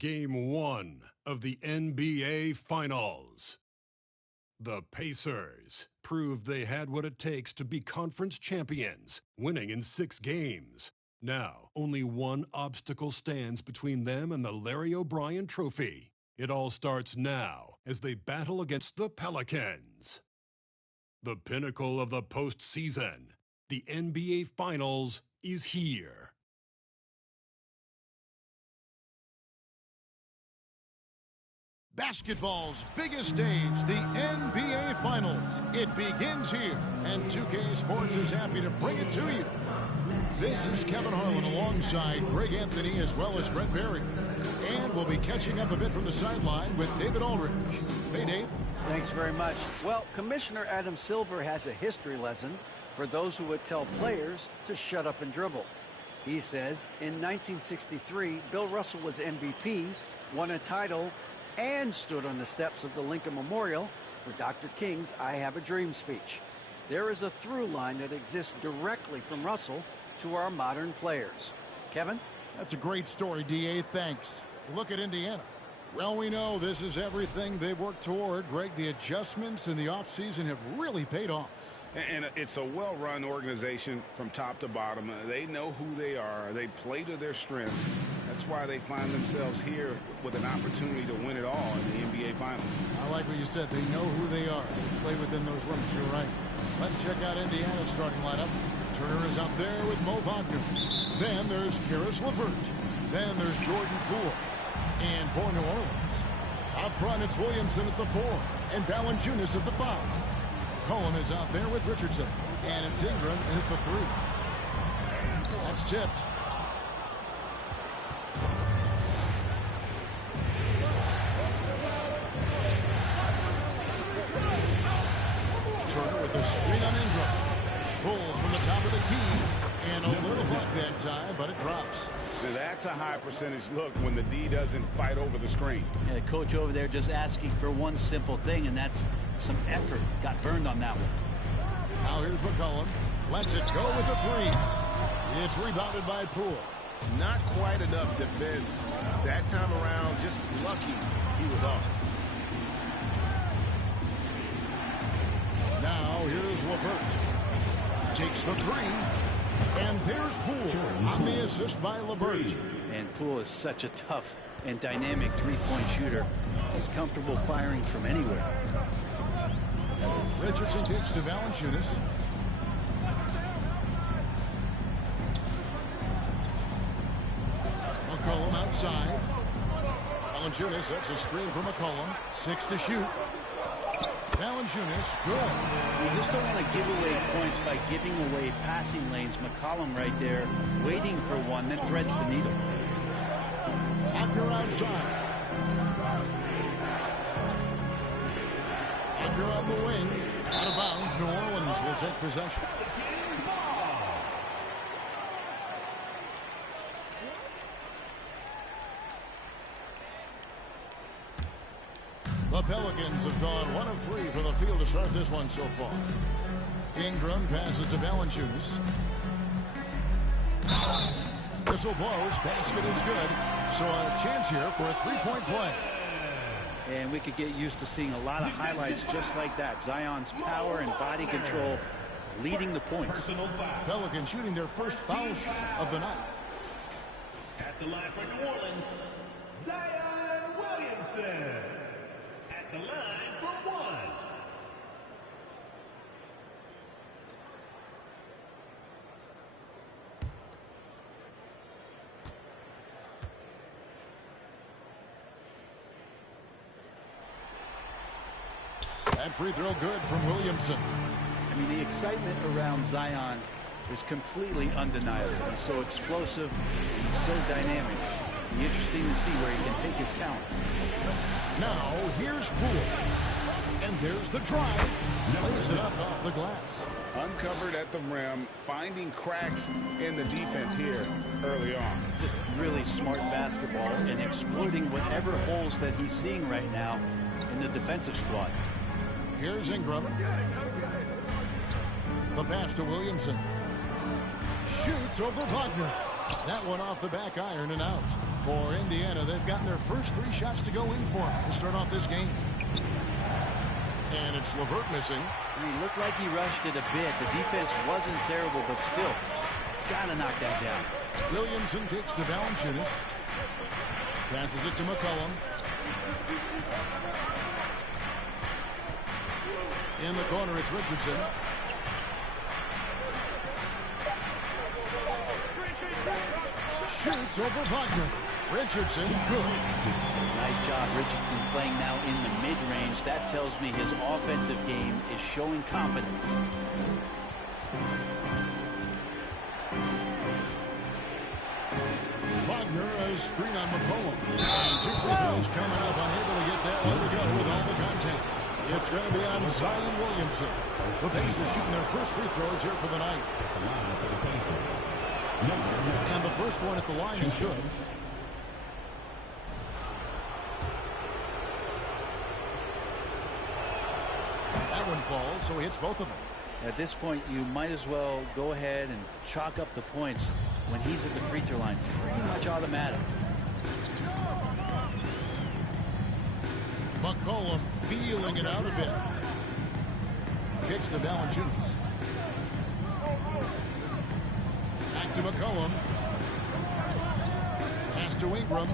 Game 1 of the NBA Finals. The Pacers proved they had what it takes to be conference champions, winning in 6 games. Now, only one obstacle stands between them and the Larry O'Brien Trophy. It all starts now as they battle against the Pelicans. The pinnacle of the postseason, the NBA Finals, is here. Basketball's biggest stage, the NBA Finals. It begins here, and 2K Sports is happy to bring it to you. This is Kevin Harlan alongside Greg Anthony as well as Brett Berry. And we'll be catching up a bit from the sideline with David Aldridge. Hey, Dave. Thanks very much. Well, Commissioner Adam Silver has a history lesson for those who would tell players to shut up and dribble. He says in 1963, Bill Russell was MVP, won a title, and stood on the steps of the Lincoln Memorial for Dr. King's I Have a Dream speech. There is a through line that exists directly from Russell to our modern players. Kevin? That's a great story, D.A. Thanks. Look at Indiana. Well, we know this is everything they've worked toward. Greg, the adjustments in the offseason have really paid off. And it's a well-run organization from top to bottom. They know who they are. They play to their strengths. That's why they find themselves here with an opportunity to win it all in the NBA Finals. I like what you said. They know who they are. They play within those limits. You're right. Let's check out Indiana's starting lineup. Turner is out there with Mo Wagner. Then there's Karis LeVert. Then there's Jordan Poole. And for New Orleans, up front it's Williamson at the 4 and Valanciunas at the 5. Cohen is out there with Richardson. And it's Ingram in at the 3. That's tipped. Turner with the screen on Ingram. Pulls from the top of the key. And a little luck that time, but it drops. Now that's a high percentage look when the D doesn't fight over the screen. Yeah, the coach over there just asking for one simple thing, and that's some effort. Got burned on that one. Now here's McCollum. Lets it go with the 3. It's rebounded by Poole. Not quite enough defense that time around. Just lucky he was off. Now here's LeVert. Takes the 3. And there's Poole on the assist by LeVert. And Poole is such a tough and dynamic three-point shooter. He's comfortable firing from anywhere. Richardson kicks to Valanciunas. McCollum outside. Valanciunas sets a screen for McCollum. 6 to shoot. Valanciunas, good. You just don't want to give away points by giving away passing lanes. McCollum right there, waiting for one, then threads the needle. Wagner outside. Wagner on the wing. Out of bounds, New Orleans will take possession. The Pelicans have gone 1 of 3 from the field to start this one so far. Ingram passes to Valanciunas. Whistle blows. Basket is good. So a chance here for a 3-point play. And we could get used to seeing a lot of highlights just like that. Zion's power and body control leading the points. Pelicans shooting their first foul shot of the night. At the line for New Orleans, Zion Williamson. The line for 1. That free throw good from Williamson. I mean, the excitement around Zion is completely undeniable. He's so explosive. He's so dynamic. It'll be interesting to see where he can take his talents. Now, here's Poole. And there's the drive. Lays it up off the glass. Uncovered at the rim, finding cracks in the defense here early on. Just really smart basketball and exploiting whatever holes that he's seeing right now in the defensive squad. Here's Ingram. The pass to Williamson. Shoots over Wagner. That one off the back iron and out. For Indiana, they've gotten their first 3 shots to go in for them to start off this game. And it's LeVert missing. He looked like he rushed it a bit. The defense wasn't terrible, but still, it's got to knock that down. Williamson kicks to Valanciunas. Passes it to McCollum. In the corner, it's Richardson. Shoots over Wagner. Richardson, good. Nice job, Richardson, playing now in the mid-range. That tells me his offensive game is showing confidence. Wagner has screen on McCollum. And 2 free throws coming up, unable to get that one to go with all the contact. It's going to be on Zion Williamson. The Pacers shooting their first free throws here for the night. And the first one at the line is good. That one falls, so he hits both of them. At this point, you might as well go ahead and chalk up the points when he's at the free throw line. Pretty much automatic. McCollum feeling it out a bit. Kicks to Valanciunas. Back to McCollum. Pass to Ingram.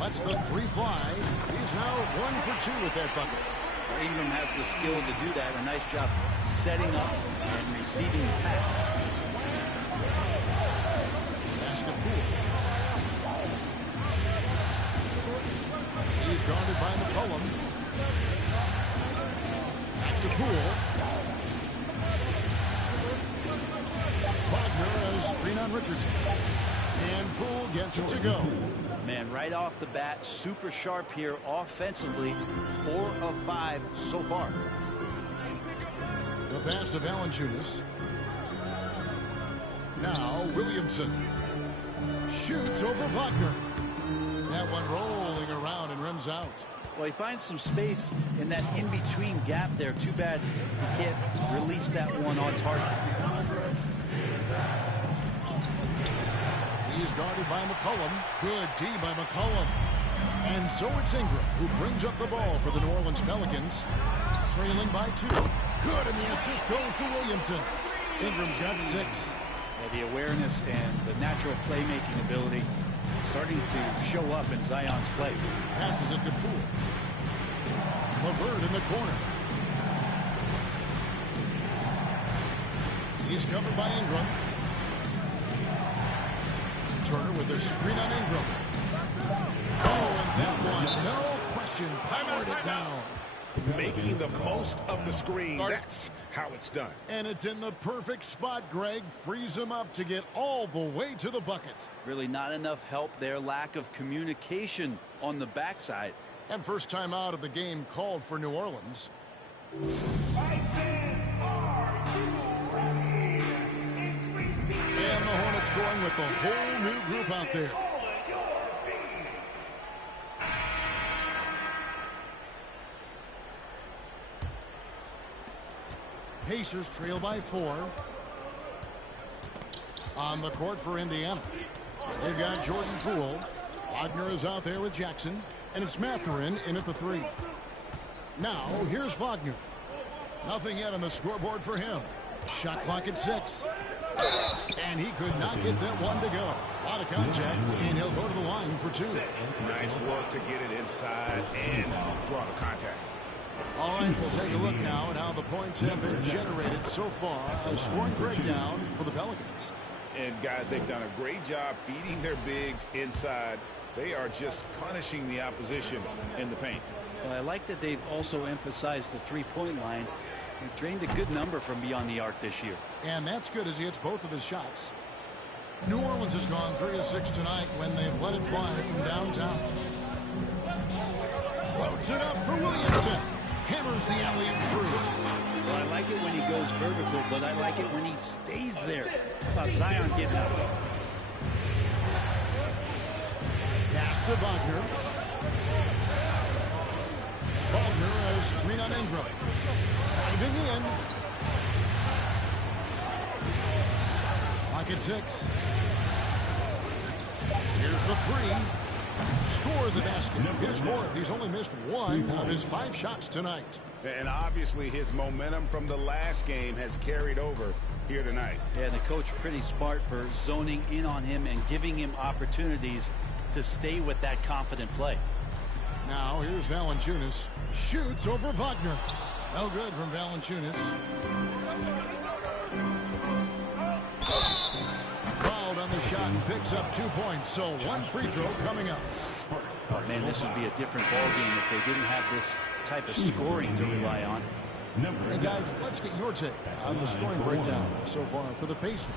Lets the 3 fly. He's now 1 for 2 with that bucket. Ingram has the skill to do that. A nice job setting up and receiving the pass. Pass to Poole. He's guarded by McCollum. Back to Poole. Wagner has screen on Richardson. And Poole gets it to go. Man, right off the bat, super sharp here offensively. 4 of 5 so far. The pass to Valanciunas. Now Williamson shoots over Wagner. That one rolling around and runs out. Well, he finds some space in that in-between gap there. Too bad he can't release that one on target. He's guarded by McCollum. Good D by McCollum. And so it's Ingram who brings up the ball for the New Orleans Pelicans. Trailing by 2. Good, and the assist goes to Williamson. Ingram's got 6. Yeah, the awareness and the natural playmaking ability starting to show up in Zion's play. Passes it to Poole. LeVert in the corner. He's covered by Ingram. Turner with a screen on Ingram. Oh, and that one, no question, powered it down. Making the most of the screen. That's how it's done. And it's in the perfect spot, Greg. Frees him up to get all the way to the bucket. Really not enough help there. Lack of communication on the backside. And first time out of the game called for New Orleans. And the Hornets going with the whole new group out there. Pacers trail by 4. On the court for Indiana. They've got Jordan Poole. Wagner is out there with Jackson. And it's Mathurin in at the 3. Now, here's Wagner. Nothing yet on the scoreboard for him. Shot clock at 6. And he could not get that one to go. A lot of contact, and he'll go to the line for 2. Nice work to get it inside and draw the contact. All right, we'll take a look now at how the points have been generated so far. A scoring breakdown for the Pelicans. And, guys, they've done a great job feeding their bigs inside. They are just punishing the opposition in the paint. Well, I like that they've also emphasized the three-point line. They've drained a good number from beyond the arc this year. And that's good as he hits both of his shots. New Orleans has gone 3 of 6 tonight when they've let it fly from downtown. Floats it up for Williamson. Hammers the alley-oop through. Well, I like it when he goes vertical, but I like it when he stays there. How about Zion getting up? Pass to Wagner. Wagner has screen on Ingram. Diving in. Clock at 6. There's the three. Score the basket. His fourth. He's only missed one of his 5 shots tonight. And obviously his momentum from the last game has carried over here tonight. Yeah, the coach pretty smart for zoning in on him and giving him opportunities to stay with that confident play. Now here's Valanciunas. Shoots over Wagner. No good from Valanciunas. Fouled on the shot and picks up 2 points. So 1 free throw coming up. Oh, man, this would be a different ball game if they didn't have this type of scoring to rely on. Hey, guys, let's get your take on the scoring breakdown so far for the Pacers.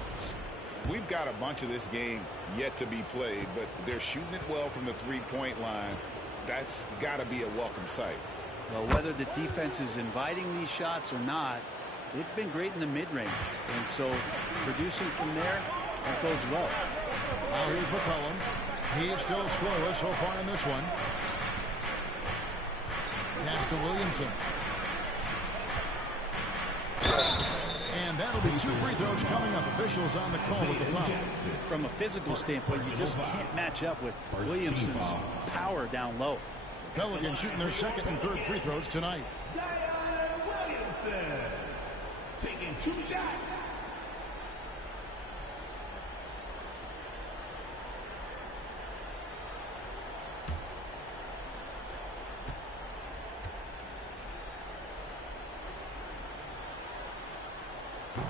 We've got a bunch of this game yet to be played, but they're shooting it well from the three-point line. That's got to be a welcome sight. Well, whether the defense is inviting these shots or not, they've been great in the mid-range. And so producing from there, that goes well. Now here's McCollum. He's still scoreless so far in this one. Pass to Williamson. And that'll be 2 free throws coming up. Officials on the call with the foul. From a physical standpoint, you just can't match up with Williamson's power down low. The Pelicans shooting their second and third free throws tonight. Zion Williamson taking 2 shots.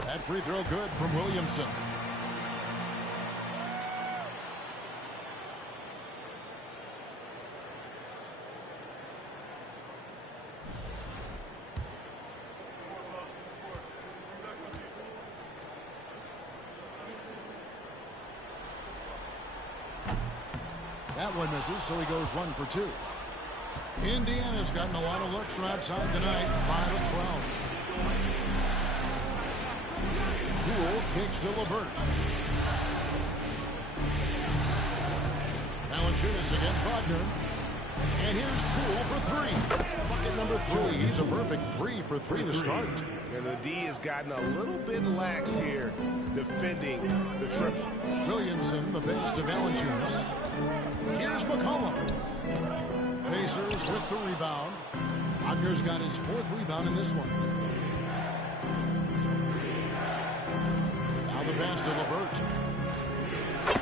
That free throw good from Williamson. That one misses, so he goes 1 for 2. Indiana's gotten a lot of looks from outside tonight. 5 of 12. Poole kicks to LeVert. Valanciunas against Wagner. And here's Poole for 3. Bucket number 3. He's a perfect 3 for 3 to start. And the D has gotten a little bit laxed here defending the triple. Williamson, the pass to Valanciunas. Here's McCollum. Pacers with the rebound. Wagner's got his 4th rebound in this one. Now the pass to LeVert.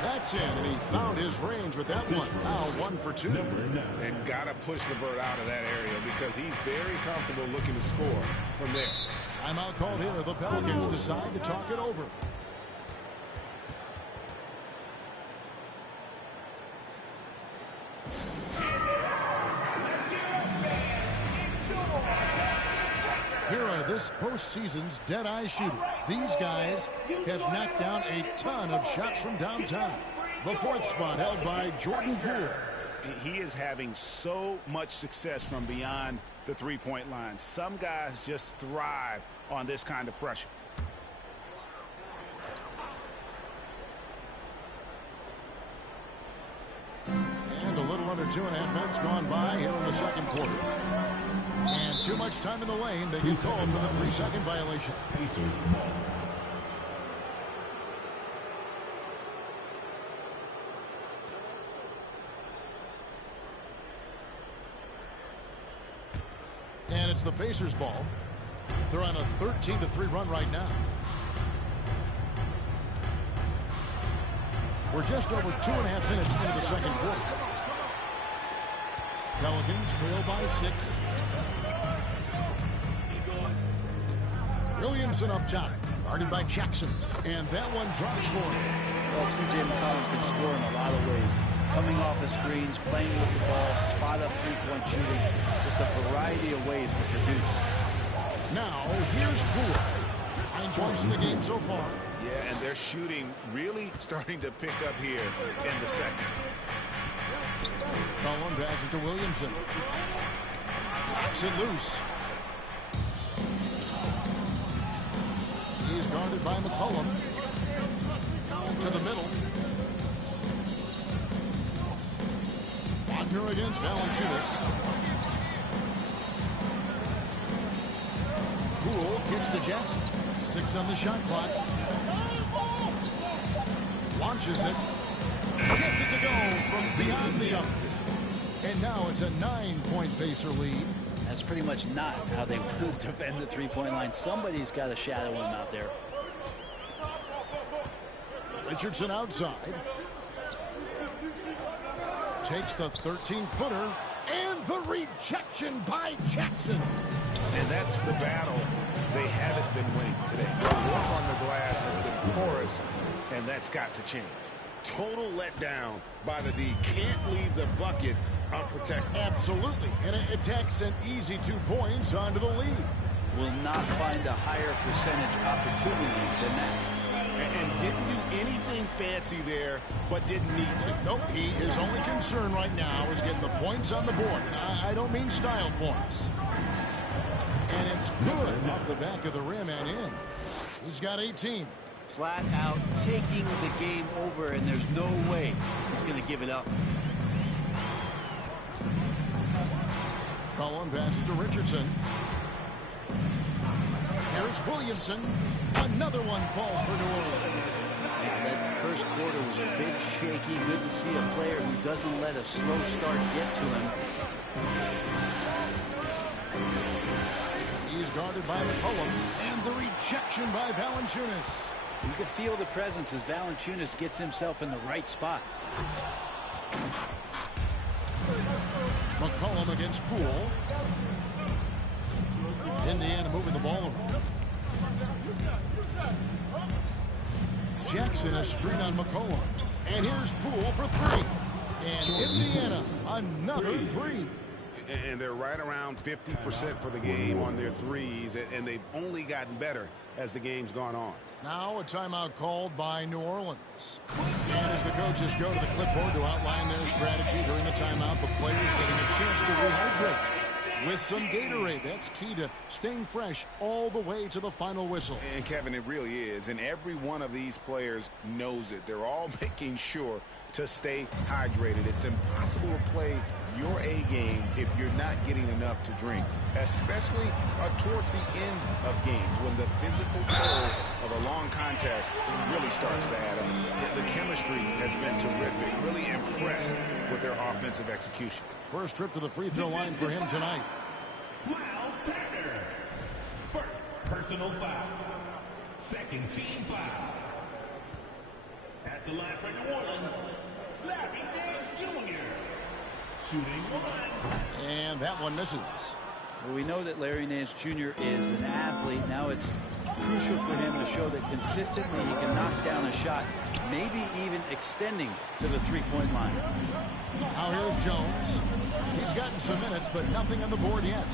That's in, and he found his range with that one. Now 1 for 2. And got to push LeVert out of that area because he's very comfortable looking to score from there. Timeout called here. The Pelicans decide to talk it over. Here are this postseason's dead-eye shooters. These guys have knocked down a ton of shots from downtown. The 4th spot held by Jordan Poole. He is having so much success from beyond the three-point line. Some guys just thrive on this kind of pressure. And a little under 2.5 minutes gone by here in the second quarter. And too much time in the lane. They get called for the 3-second violation. And it's the Pacers' ball. They're on a 13-3 run right now. We're just over 2.5 minutes into the second quarter. Pelicans trail by 6. Williamson up top, guarded by Jackson. And that one drops for him. Well, C.J. McCollum can score in a lot of ways. Coming off the screens, playing with the ball, spot-up three-point shooting. Just a variety of ways to produce. Now, here's Poole. 9 points in the game so far. Yeah, and their shooting really starting to pick up here in the second. Cullen passes to Williamson. Knocks it loose. He's guarded by McCollum. To the middle. Wagner against Valanciunas. Poole kicks to Jackson. 6 on the shot clock. Launches it. Gets it to go from beyond the arc. And now it's a 9-point Pacer lead. That's pretty much not how they would defend the three-point line. Somebody's got to shadow him out there. Richardson outside. Takes the 13-footer. And the rejection by Jackson. And that's the battle they haven't been winning today. The work on the glass has been porous, and that's got to change. Total letdown by the D. Can't leave the bucket unprotected. Absolutely. And it takes an easy 2 points onto the lead. Will not find a higher percentage opportunity than that. And didn't do anything fancy there, but didn't need to. Nope, his only concern right now is getting the points on the board. And I don't mean style points. And it's good off the back of the rim and in. He's got 18. Flat out taking the game over, and there's no way he's going to give it up. Cullen passes to Richardson. Here's Williamson. Another one falls for New Orleans. That first quarter was a bit shaky. Good to see a player who doesn't let a slow start get to him. He's guarded by McCollum. And the rejection by Valanciunas. You can feel the presence as Valanciunas gets himself in the right spot. McCollum against Poole. Indiana moving the ball around. Jackson a screen on McCollum. And here's Poole for three. And Indiana another three. And they're right around 50% for the game on their threes, and they've only gotten better as the game's gone on. Now a timeout called by New Orleans. And as the coaches go to the clipboard to outline their strategy during the timeout, the players getting a chance to rehydrate with some Gatorade. That's key to staying fresh all the way to the final whistle. And Kevin, it really is. And every one of these players knows it. They're all making sure to stay hydrated. It's impossible to play your A game if you're not getting enough to drink, especially towards the end of games when the physical toll of a long contest really starts to add up. The chemistry has been terrific. Really impressed with their offensive execution. First trip to the free throw line for him tonight. Miles Turner. First personal foul. Second team foul. At the line for New Orleans, Larry Nance Jr. Shooting one. And that one misses. Well, we know that Larry Nance Jr. is an athlete. Now it's crucial for him to show that consistently he can knock down a shot, maybe even extending to the three-point line. Now here's Jones. He's gotten some minutes, but nothing on the board yet.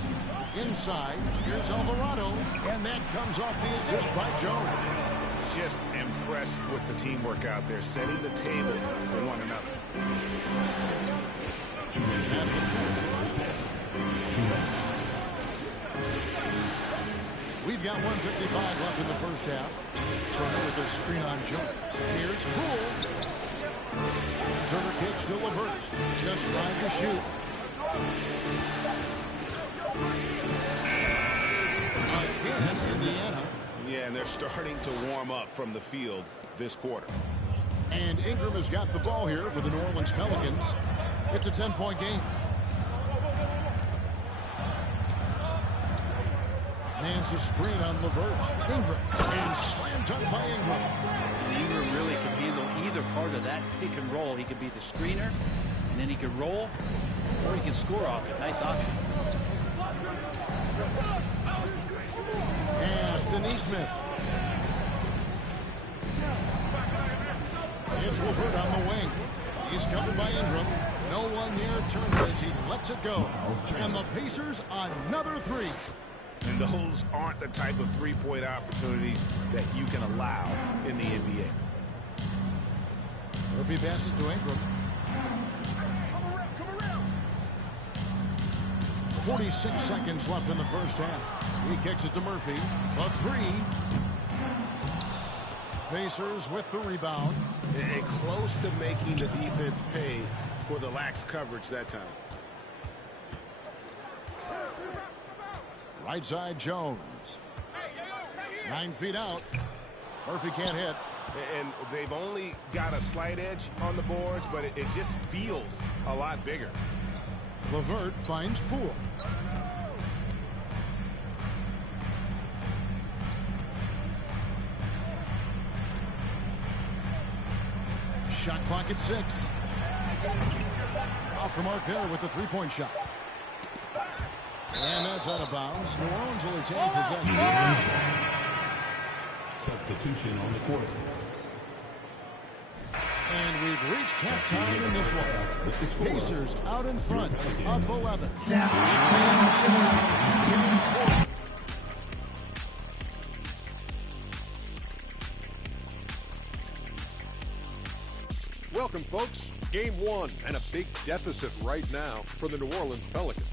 Inside, here's Alvarado, and that comes off the assist by Jones. Just impressed with the teamwork out there, setting the table for one another. We've got 1:55 left in the first half. Turner with a screen on Jones. Here's Poole. Turner kicks to LeVert. Just trying to shoot. Again, Indiana. Yeah, and they're starting to warm up from the field this quarter. And Ingram has got the ball here for the New Orleans Pelicans. It's a 10-point game. Nance a screen on LeVert. Ingram. And slam dunk by Ingram. And Ingram really can handle either part of that pick and roll. He could be the screener, and then he could roll, or he can score off it. Nice option. And Finney-Smith. It's LeVert on the wing. He's covered by Ingram. No one near Turner as he lets it go. And the Pacers another three. And those aren't the type of three-point opportunities that you can allow in the NBA. Murphy passes to Ingram. 46 seconds left in the first half. He kicks it to Murphy. A three. Pacers with the rebound. And close to making the defense pay for the lax coverage that time. Right side Jones. 9 feet out. Murphy can't hit. And they've only got a slight edge on the boards, but it just feels a lot bigger. LeVert finds Poole. Shot clock at 6. Off the mark there with the three-point shot. And that's out of bounds. New Orleans will retain possession. Substitution on the court. And we've reached halftime in this one. Pacers out in front, up 11. Welcome, folks. Game 1 and a big deficit right now for the New Orleans Pelicans.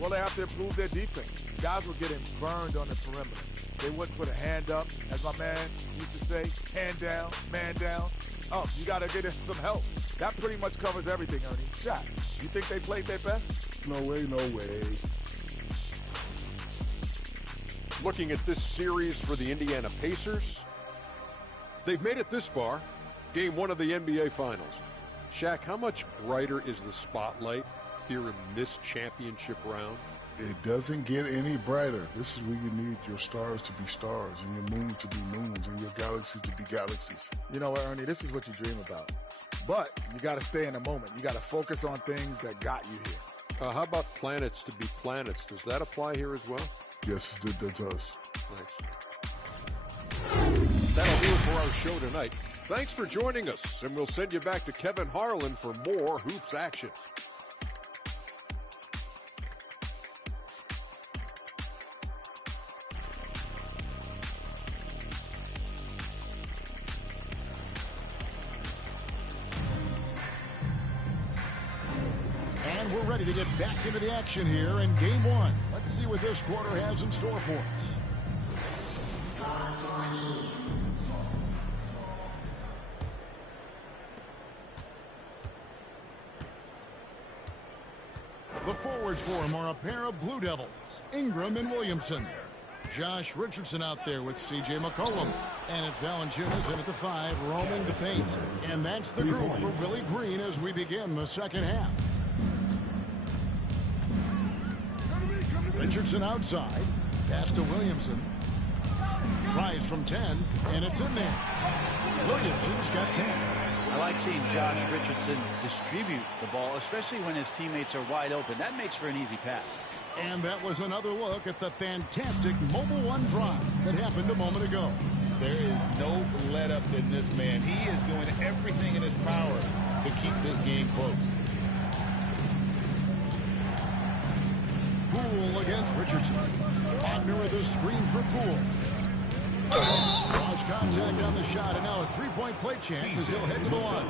Well, they have to improve their defense. Guys were getting burned on the perimeter. They wouldn't put a hand up, as my man used to say, hand down, man down. Oh, you got to get him some help. That pretty much covers everything, Ernie. Shot. You think they played their best? No way, no way. Looking at this series for the Indiana Pacers, they've made it this far. Game 1 of the NBA Finals. Shaq, how much brighter is the spotlight here in this championship round? It doesn't get any brighter. This is where you need your stars to be stars and your moons to be moons and your galaxies to be galaxies. You know what, Ernie? This is what you dream about. But you got to stay in the moment. You got to focus on things that got you here. How about planets to be planets? Does that apply here as well? Yes, it does. Thanks. That'll do it for our show tonight. Thanks for joining us, and we'll send you back to Kevin Harlan for more hoops action. And we're ready to get back into the action here in Game 1. Let's see what this quarter has in store for us. The forwards for him are a pair of Blue Devils, Ingram and Williamson. Josh Richardson out there with C.J. McCollum. And it's Valanciunas in at the 5, roaming the paint. And that's the group for Billy Green as we begin the second half. Richardson outside. Pass to Williamson. Tries from 10, and it's in there. Williamson's got 10. I like seeing Josh Richardson distribute the ball, especially when his teammates are wide open. That makes for an easy pass. And that was another look at the fantastic Mobile One drive that happened a moment ago. There is no let-up in this man. He is doing everything in his power to keep this game close. Poole against Richardson. Wagner with a screen for Poole. Lost contact on the shot, and now a three-point play chance as he'll head to the line.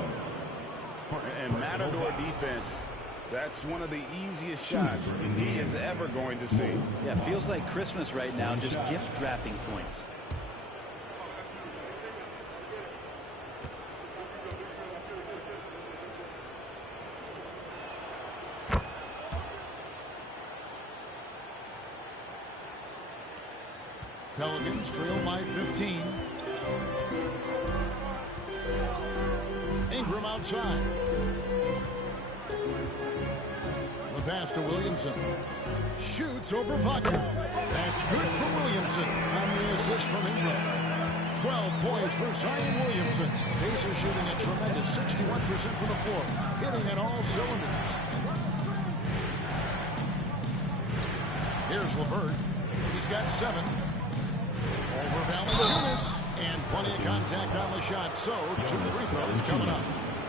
And Matador defense, that's one of the easiest shots he is ever going to see. Yeah, feels like Christmas right now, just gift wrapping points. Pelicans trail by 15. Ingram outside. The pass to Williamson. Shoots over Wagner. That's good for Williamson on the assist from Ingram. 12 points for Zion Williamson. Pacers shooting a tremendous 61% from the floor. Hitting at all cylinders. Here's LeVert. He's got 7. Over Valanciunas, and plenty of contact on the shot, so 2 free throws coming up.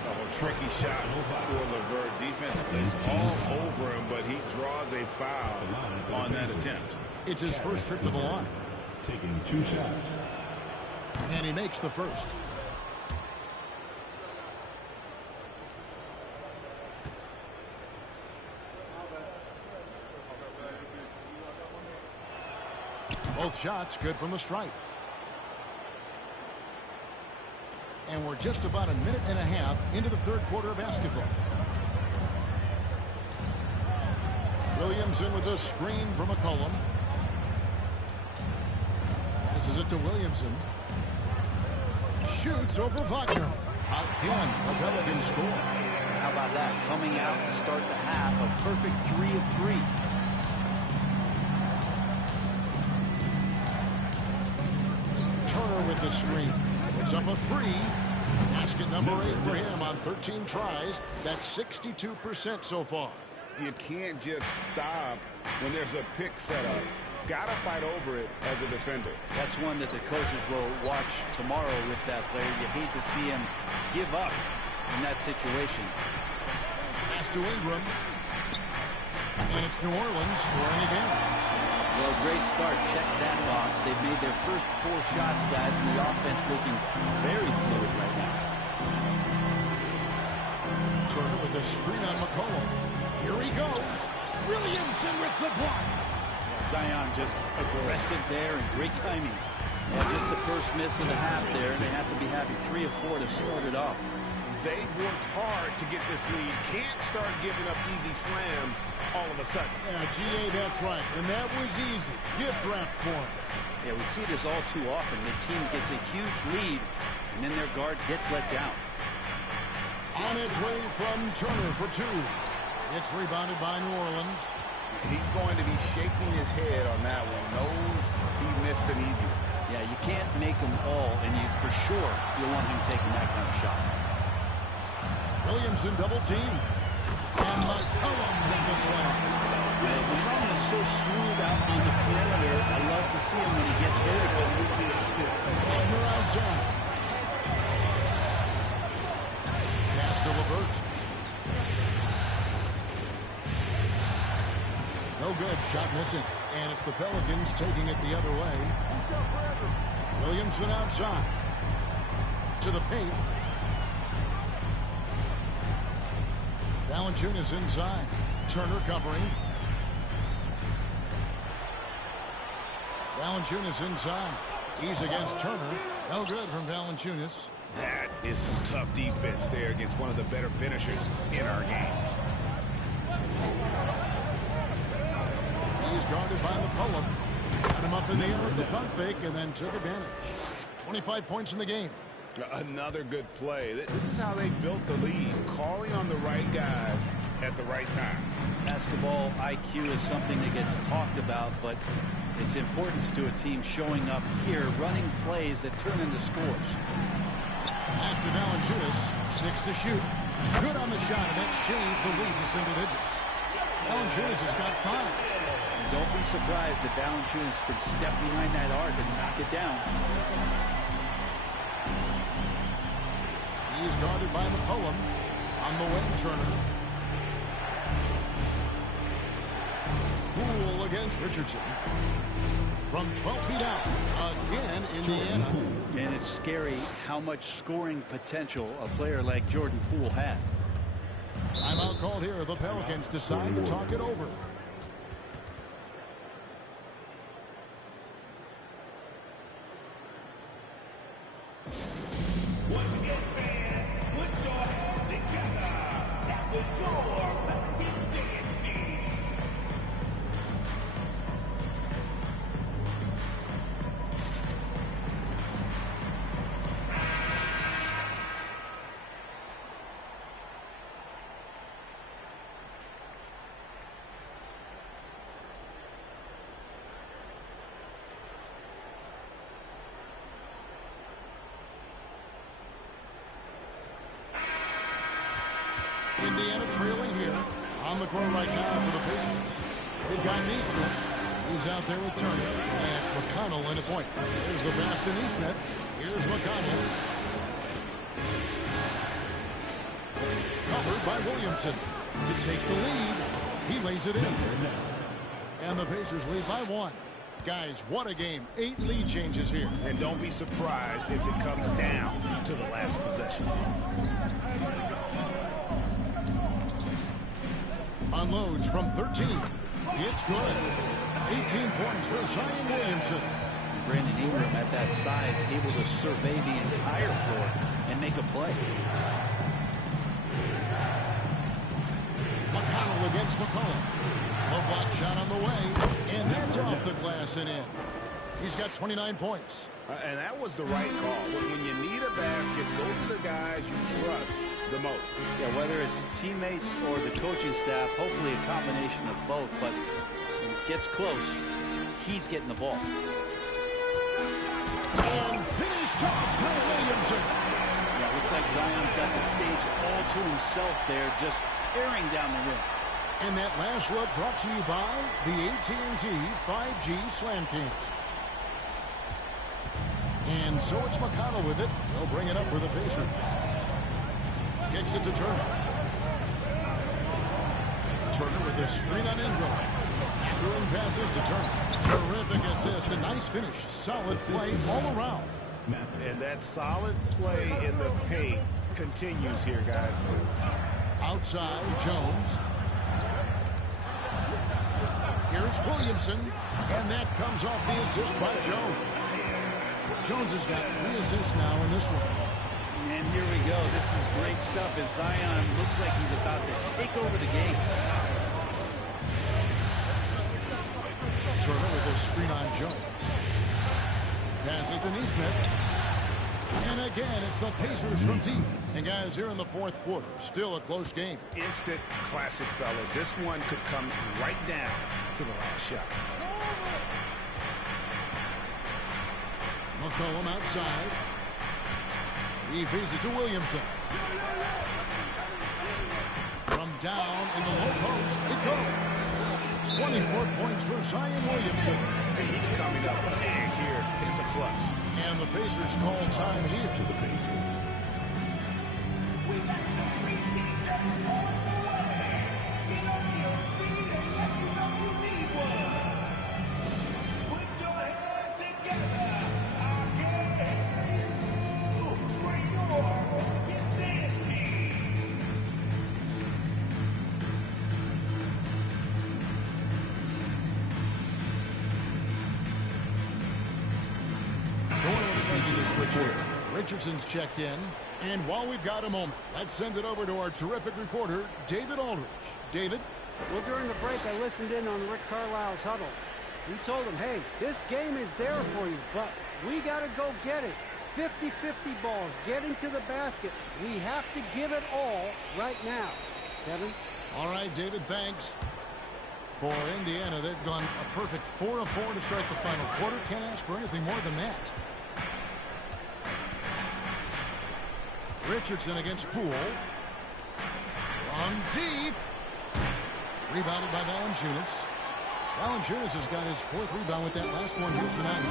A tricky shot for LeVert. Defense is all over him, but he draws a foul on that attempt. It's his first trip to the line. Taking 2 shots. And he makes the first. Both shots good from the stripe. And we're just about a minute and a half into the third quarter of basketball. Williamson with a screen from McCollum. Passes it to Williamson. Shoots over Wagner. Again, the Pelicans score. How about that? Coming out to start the half, a perfect 3 of 3. Turner with the screen. It's up a 3. Basket number 8 for him on 13 tries. That's 62% so far. You can't just stop when there's a pick set up. Got to fight over it as a defender. That's one that the coaches will watch tomorrow with that player. You hate to see him give up in that situation. Pass to Ingram. And it's New Orleans scoring again. Well, great start. Check that box. They've made their first 4 shots, guys, and the offense looking very fluid right now. Turner with the screen on McCollum. Here he goes. Williamson with the block. Zion just aggressive there and great timing. Yeah, just the first miss of the half there, and they have to be happy 3 of 4 to start it off. They worked hard to get this lead. Can't start giving up easy slams all of a sudden. Yeah, G.A., that's right. And that was easy. Gift wrap for him. Yeah, we see this all too often. The team gets a huge lead, and then their guard gets let down. On its way from Turner for 2. It's rebounded by New Orleans. He's going to be shaking his head on that one. Knows he missed an easy one. Yeah, you can't make them all, and you for sure you want him taking that kind of shot. Williamson double team. And McCollum with the slam. The run is so smooth out on the perimeter. I love to see him when he gets vertical. Wagner outside. Pass to LeVert. No good. Shot missing. And it's the Pelicans taking it the other way. Williamson outside. To the paint. Valanciunas inside. Turner covering. Valanciunas inside. He's against Turner. No good from Valanciunas. That is some tough defense there against one of the better finishers in our game. He's guarded by McCollum. Got him up in the air with the pump fake and then took advantage. 25 points in the game. Another good play. This is how they built the lead. Calling on the right guys at the right time. Basketball IQ is something that gets talked about, but its importance to a team showing up here, running plays that turn into scores. Back to Valanciunas. 6 to shoot. Good on the shot, and that shaves the lead to single digits. Valanciunas has got 5. And don't be surprised if Valanciunas can step behind that arc and knock it down. He's guarded by McCollum. On the wing, Turner. Poole against Richardson. From 12 feet out, again, Indiana. And it's scary how much scoring potential a player like Jordan Poole has. Timeout called here. The Pelicans decide to talk it over. Once again, fans, put your hands together. That was your Pelicans team. Indiana trailing here. On the court right now for the Pacers. They've got Neesmith. He's out there with Turner. And it's McConnell in a point. Here's the pass to Neesmith. Here's McConnell. Covered by Williamson. To take the lead. He lays it in. And the Pacers lead by 1. Guys, what a game. 8 lead changes here. And don't be surprised if it comes down to the last possession. Unloads from 13. It's good. 18 points for Zion Williamson. Brandon Ingram at that size, able to survey the entire floor and make a play. McConnell against McCollum. A block shot on the way. And that's off the glass and in. He's got 29 points. And that was the right call. When you need a basket, go to the guys you trust the most. Yeah, whether it's teammates or the coaching staff, hopefully a combination of both. But when it gets close, he's getting the ball. And finished off by Williamson. Yeah, looks like Zion's got the stage all to himself there, just tearing down the rim. And that last look brought to you by the AT&T 5G Slam Kings. And so it's McConnell with it. He'll bring it up for the Pacers. Kicks it to Turner. Turner with the screen on Ingram. Throwing passes to Turner. Terrific assist. A nice finish. Solid play all around. And that solid play in the paint continues here, guys. Outside, Jones. Here's Williamson. And that comes off the assist by Jones. Jones has got 3 assists now in this one. And here we go. This is great stuff as Zion looks like he's about to take over the game. Turner with a screen on Jones. Passes to Neesmith. And again, it's the Pacers from deep. And guys, here in the fourth quarter, still a close game. Instant classic, fellas. This one could come right down to the last shot. McCollum outside. He feeds it to Williamson. From down in the low post, it goes. 24 points for Zion Williamson. He's coming up big here in the clutch. And the Pacers call time here. To the Pacers. Richardson's checked in, and while we've got a moment, let's send it over to our terrific reporter, David Aldridge. David? Well, during the break, I listened in on Rick Carlisle's huddle. We told him, hey, this game is there for you, but we got to go get it. 50-50 balls, getting to the basket. We have to give it all right now. Kevin? All right, David, thanks. For Indiana, they've gone a perfect 4 of 4 to start the final quarter. Can't ask for anything more than that. Richardson against Poole. From deep. Rebounded by Valanciunas. Valanciunas has got his 4th rebound with that last one here tonight.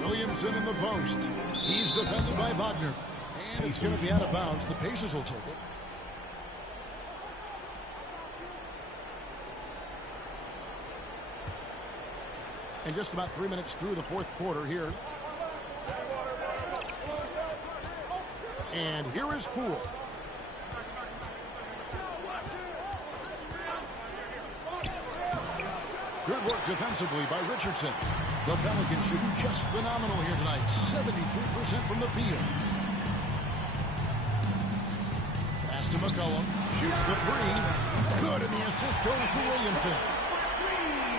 Williamson in the post. He's defended by Wagner. And it's going to be out of bounds. The Pacers will take it. And just about 3 minutes through the fourth quarter here. And here is Poole. Good work defensively by Richardson. The Pelicans shooting just phenomenal here tonight. 73% from the field. Pass to McCollum. Shoots the 3. Good, and the assist goes to Williamson.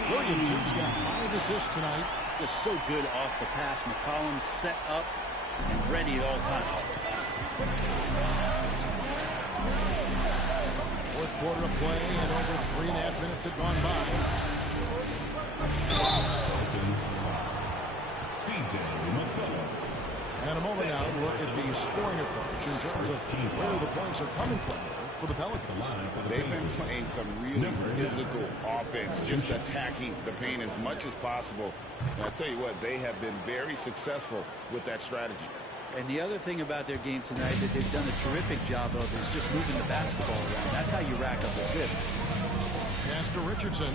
Williamson's got 5 assists tonight. Just so good off the pass. McCollum set up and ready at all times. Fourth quarter of play, and over 3.5 minutes have gone by. And a moment now to look at the scoring approach in terms of where the points are coming from for the Pelicans. They've been playing some really physical offense, just attacking the paint as much as possible. And I'll tell you what, they have been very successful with that strategy. And the other thing about their game tonight that they've done a terrific job of is just moving the basketball around. That's how you rack up assists. Pass to Richardson.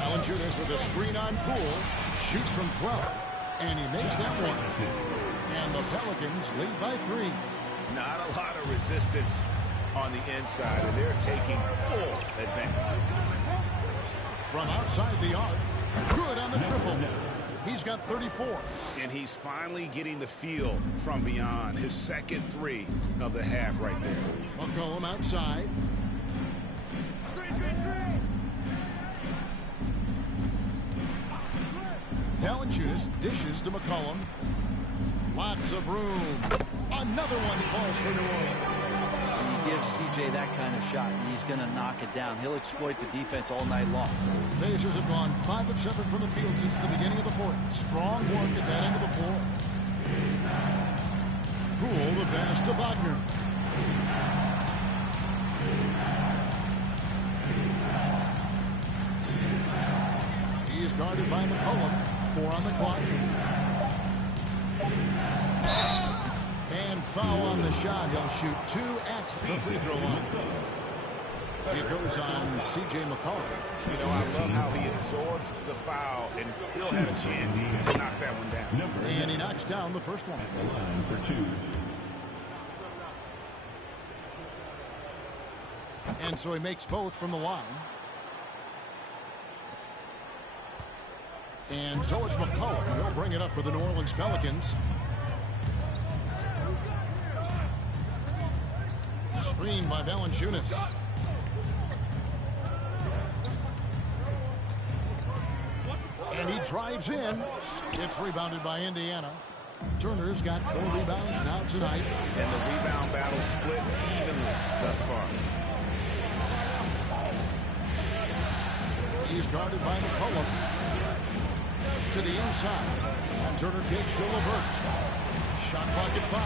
Valanciunas with a screen on Poole. Shoots from 12. And he makes that one. And the Pelicans lead by 3. Not a lot of resistance on the inside, and they're taking full advantage. From outside the arc. Good on the triple. He's got 34. And he's finally getting the feel from beyond. His second three of the half right there. McCollum outside. Valanciunas dishes to McCollum. Lots of room. Another one falls for New Orleans. He gives CJ that kind of shot, and he's going to knock it down. He'll exploit the defense all night long. Pacers have gone 5 of 7 from the field since the beginning of the fourth. Strong work at that end of the floor. Poole the pass to Wagner. He's guarded by McCollum. 4 on the clock. And foul on the shot. He'll shoot 2 at the free throw line. It goes on C.J. McCollum. You know, I love how he absorbs the foul and still had a chance to knock that one down. And he knocks down the first one. The line for 2. And so he makes both from the line. And so it's McCollum. He'll bring it up for the New Orleans Pelicans. Screen by Valanciunas. And he drives in. It's rebounded by Indiana. Turner's got 4 rebounds now tonight. And the rebound battle split evenly thus far. He's guarded by McCollum. To the inside. And Turner kicks to LeVert. Shot clock at 5.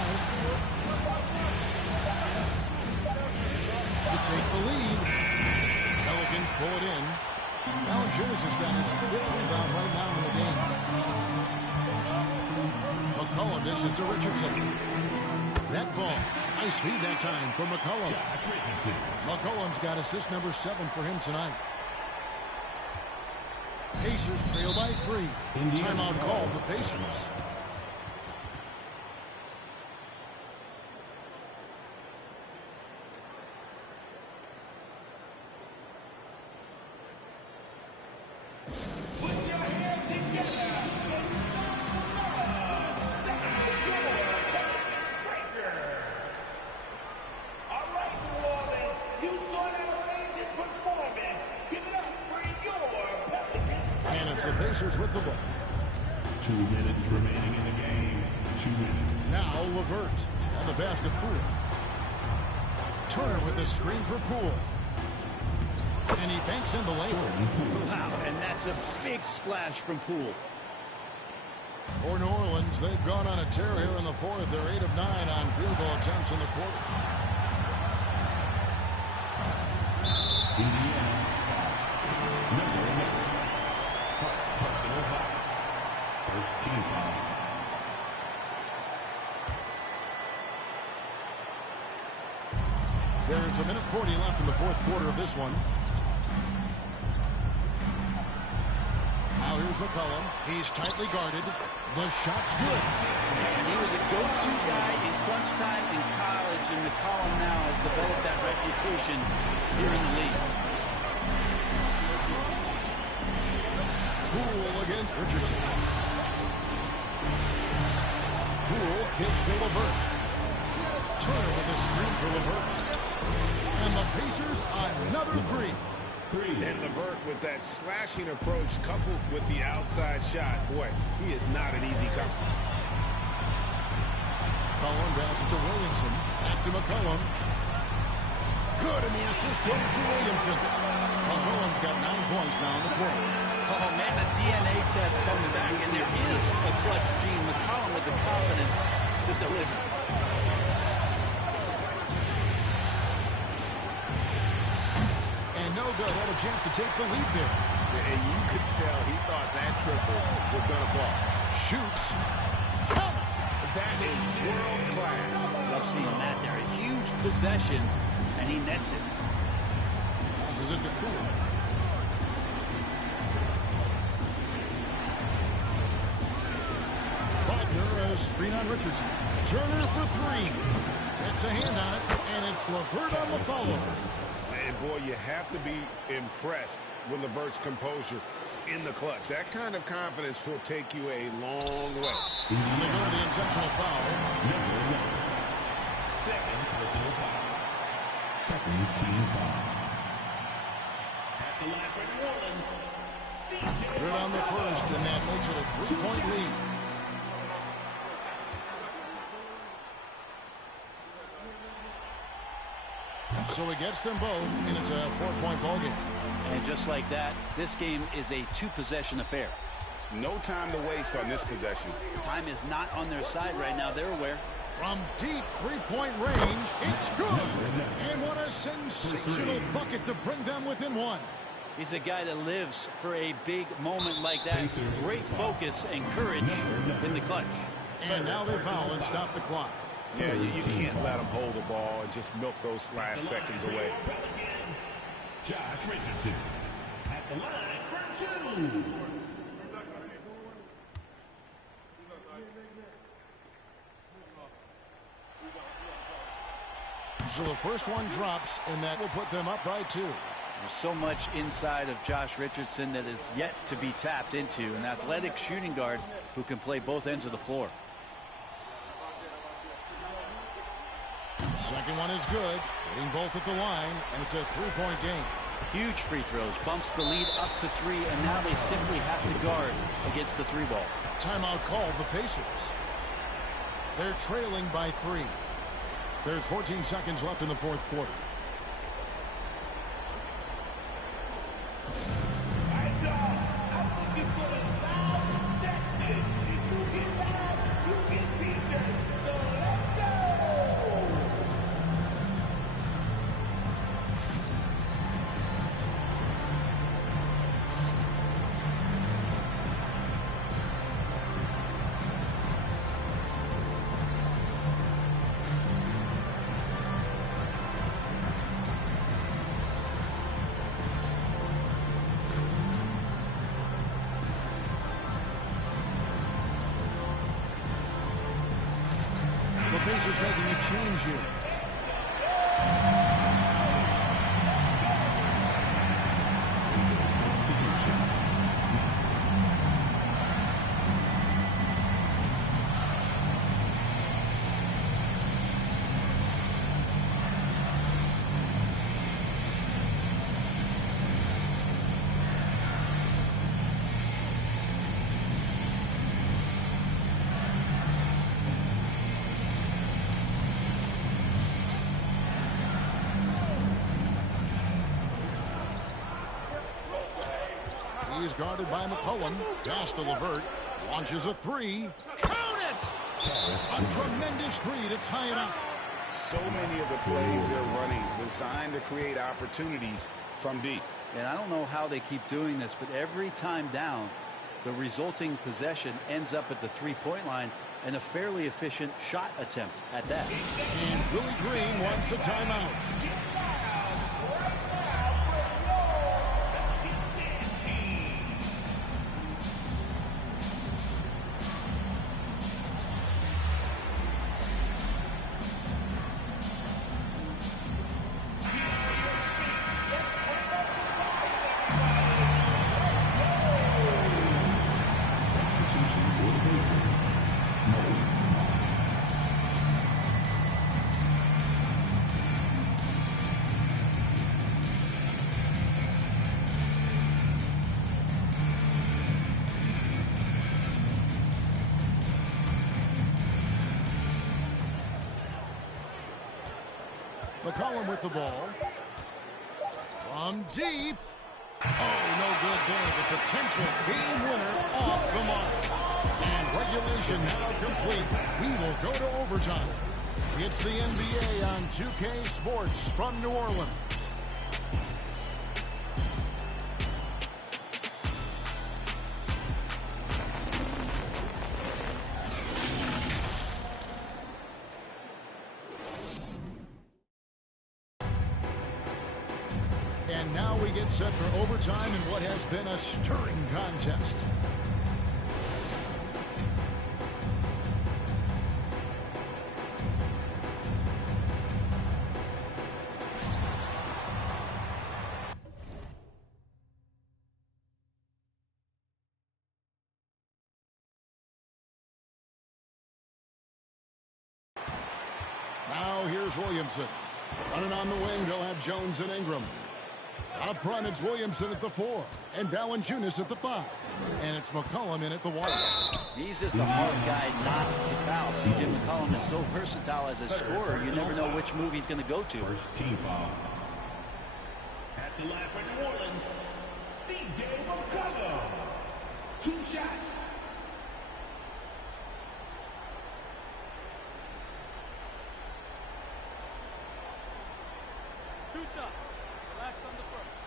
To take the lead. Pelicans pull it in. Valanciunas has got his 5th rebound right now in the game. McCollum dishes to Richardson. That falls. Nice feed that time for McCollum. McCollum's got assist number 7 for him tonight. Pacers trail by 3. Timeout called the Pacers. The Pacers with the ball. 2 minutes remaining in the game. 2 minutes. Now LeVert on the basket. Poole. Turner with a screen for Poole. And he banks in the layup. Wow, and that's a big splash from Poole. For New Orleans, they've gone on a tear here in the fourth. They're 8 of 9 on field goal attempts in the quarter. Indiana. Number 11. First team foul. There's a minute 40 left in the fourth quarter of this one. Now here's McCollum. He's tightly guarded. The shot's good. And he was a go-to guy in crunch time in college, and McCollum now has developed that reputation here in the league. Poole against Richardson. Poole kicks to LeVert. Turner with a screen for LeVert. And the Pacers another 3. And LeVert with that slashing approach coupled with the outside shot. Boy, he is not an easy cover. McCollum passes to Williamson. Back to McCollum. Good, and the assist goes to Williamson. McCollum's got 9 points now in the quarter. Oh, man, the DNA test comes back, and there is a clutch gene. McCollum with the confidence to deliver. And no good. Had a chance to take the lead there. And you could tell he thought that triple was going to fall. Shoots. Count it. That is world class. Love seeing that there. A huge possession, and he nets it. Passes it to Poole. Wagner, a screen on Richardson. Turner for 3. It's a hand on it, and it's LeVert on the follow. And boy, you have to be impressed with LeVert's composure. in the clutch. That kind of confidence will take you a long way. And they go to the intentional foul. Number 1. Second personal foul. Second team foul. At the line for New Orleans, CJ. Good on the first, and that makes it a 3-point lead. So he gets them both, and it's a 4-point ball game. And just like that, this game is a 2-possession affair. No time to waste on this possession. Time is not on their side right now. They're aware. From deep 3-point range, it's good. And what a sensational bucket to bring them within one. He's a guy that lives for a big moment like that. Great focus and courage in the clutch. And now they foul and stop the clock. Yeah, you can't let them hold the ball and just milk those last seconds away. Josh Richardson at the line for 2. So the first one drops, and that will put them up by 2. There's so much inside of Josh Richardson that is yet to be tapped into. An athletic shooting guard who can play both ends of the floor. Second one is good, hitting both at the line, and it's a 3-point game. Huge free throws, bumps the lead up to 3, and now they simply have to guard against the 3-ball. Timeout called the Pacers. They're trailing by 3. There's 14 seconds left in the fourth quarter. Pacers making a change here. He's guarded by McCollum. Pass to LeVert. Launches a 3. Count it! A tremendous 3 to tie it up. So many of the plays they're running designed to create opportunities from deep. And I don't know how they keep doing this, but every time down, the resulting possession ends up at the 3-point line and a fairly efficient shot attempt at that. And Willie Green wants a timeout. McCollum with the ball. From deep. Oh, no good there. The potential game winner off the mark. And regulation now complete. We will go to overtime. It's the NBA on 2K Sports from New Orleans. And now we get set for overtime in what has been a stirring contest. Williamson. Running on the wing, they'll have Jones and Ingram. Up front, it's Williamson at the 4, and Valanciunas at the 5. And it's McCollum in at the 1. He's just a hard guy not to foul. C.J. McCollum is so versatile as a scorer, you never know which move he's going to go to. First team foul. At the line for New Orleans, C.J. McCollum. 2 shots. Relax on the first.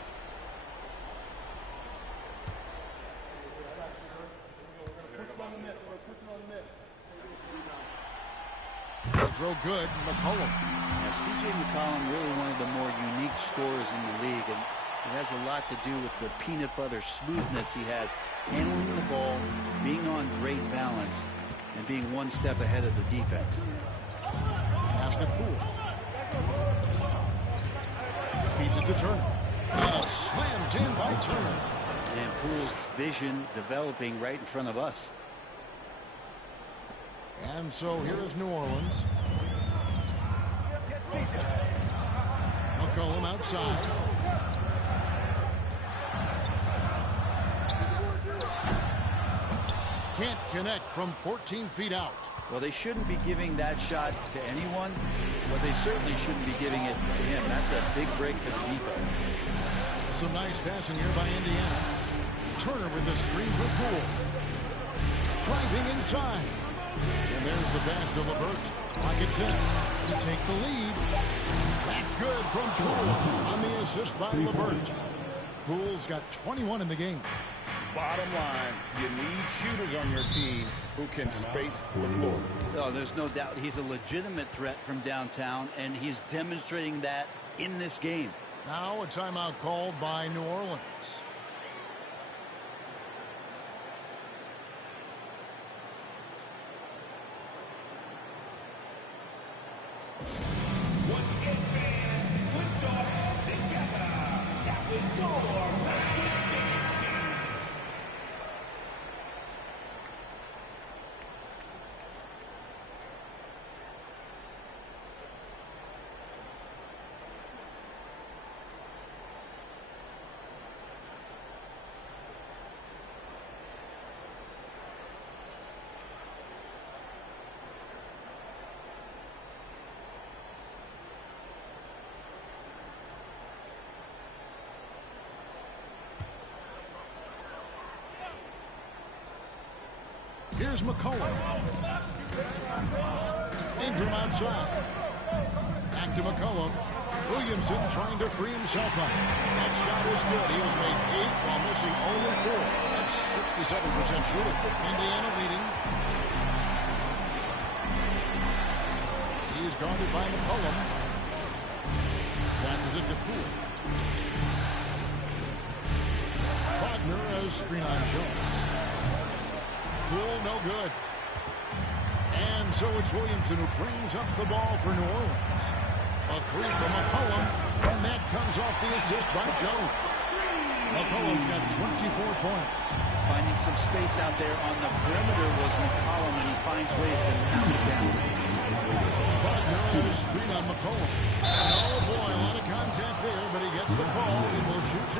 Throw good, McCollum. Now, C.J. McCollum really one of the more unique scorers in the league, and it has a lot to do with the peanut butter smoothness he has, handling the ball, being on great balance, and being one step ahead of the defense. Pass to Poole. Feeds it to Turner. Oh, slammed in by Turner. And Poole's vision developing right in front of us. And so here is New Orleans. McCollum outside. Can't connect from 14 feet out. Well, they shouldn't be giving that shot to anyone, but they certainly shouldn't be giving it to him. That's a big break for the defense. Some nice passing here by Indiana. Turner with the screen for Poole. Driving inside. And there's the pass to LeVert. Pocket 6 to take the lead. That's good from Poole on the assist by LeVert. Poole's got 21 in the game. Bottom line, you need shooters on your team who can space the floor. Oh, there's no doubt he's a legitimate threat from downtown, and he's demonstrating that in this game. Now a timeout called by New Orleans. Once again, fans, put your hands together. That was your Here's McCollum. Ingram outside. Back to McCollum. Williamson trying to free himself up. That shot is good. He has made 8 while missing only 4. That's 67% shooting. Indiana leading. He is guarded by McCollum. Passes it to Poole. Wagner as screen on Jones. Poole, no good. And so it's Williamson who brings up the ball for New Orleans. A 3 from McCollum, and that comes off the assist by Jones. McCollum's got 24 points. Finding some space out there on the perimeter was McCollum, and he finds ways to knock it down. Wagner on a screen on McCollum. Oh boy, a lot of contact there, but he gets the call and will shoot 2.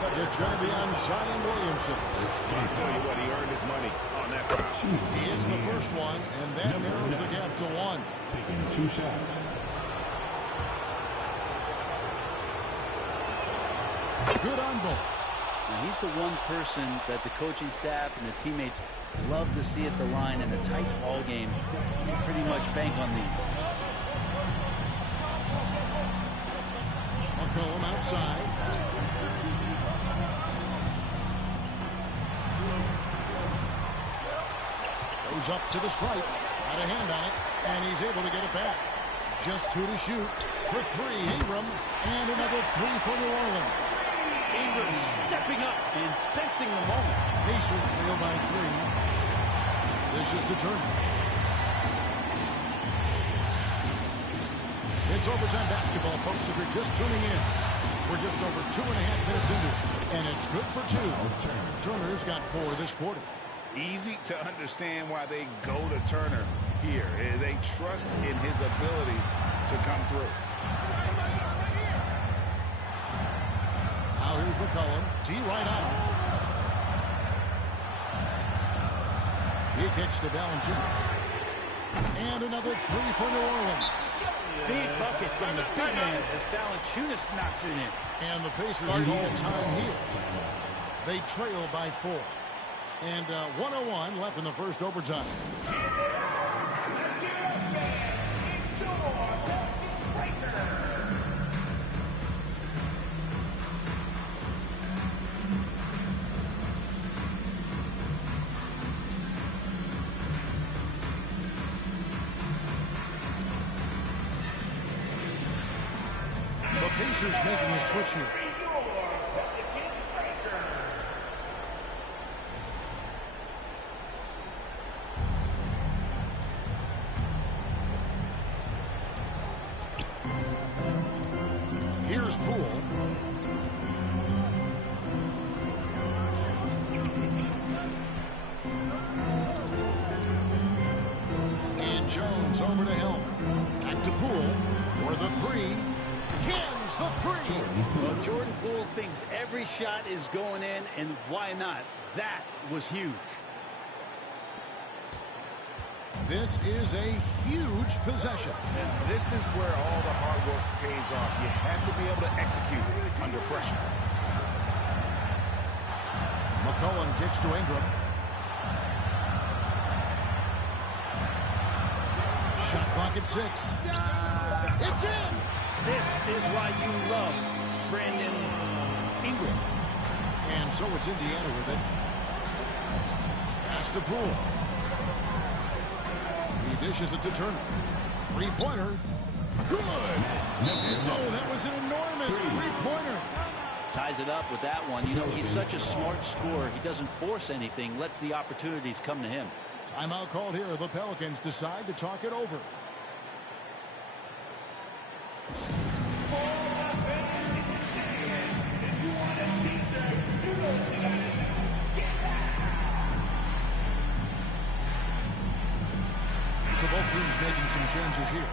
It's going to be on Zion Williamson. I tell you what, he earned his money on that foul. He hits the first one, and that narrows the gap to 1. taking 2 shots. Good on both. Now, he's the one person that the coaching staff and the teammates love to see at the line in a tight ball game. You pretty much bank on these. McCollum outside. Goes up to the stripe. Got a hand on it, and he's able to get it back. Just 2 to shoot for 3. Ingram, and another 3 for New Orleans. Ingram stepping up and sensing the moment. Pacers trail by 3. This is the Turner. It's overtime basketball, folks, if you're just tuning in. We're just over 2.5 minutes into it, and it's good for 2. Turner's got 4 this quarter. Easy to understand why they go to Turner here. They trust in his ability to come through. Now here's McCollum. T right out. He kicks to Valanciunas. And another three for New Orleans. Big bucket from the big man as Valanciunas knocks it in. And the Pacers call time here. They trail by 4. And 1:01 left in the first overtime. The Pacers making a switch here. Here's Poole. And Jones over to help. Back to Poole for the three. Hins the three. Well, Jordan Poole thinks every shot is going in, and why not? That was huge. This is a huge possession. And this is where all the hard work pays off. You have to be able to execute under pressure. McCollum kicks to Ingram. Shot clock at 6. It's in! This is why you love Brandon Ingram. And so it's Indiana with it. Pass to Poole. He dishes it to Turner. Three-pointer. Good! Oh, that was an enormous three-pointer. Ties it up with that one. You know, he's such a smart scorer. He doesn't force anything, lets the opportunities come to him. Timeout called here. The Pelicans decide to talk it over. So both teams making some changes here.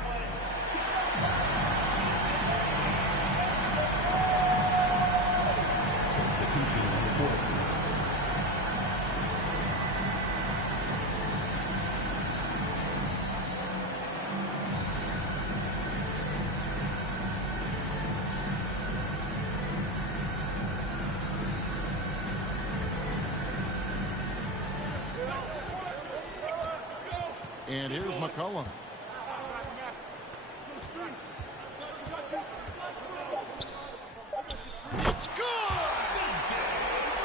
And here's McCollum. It's good!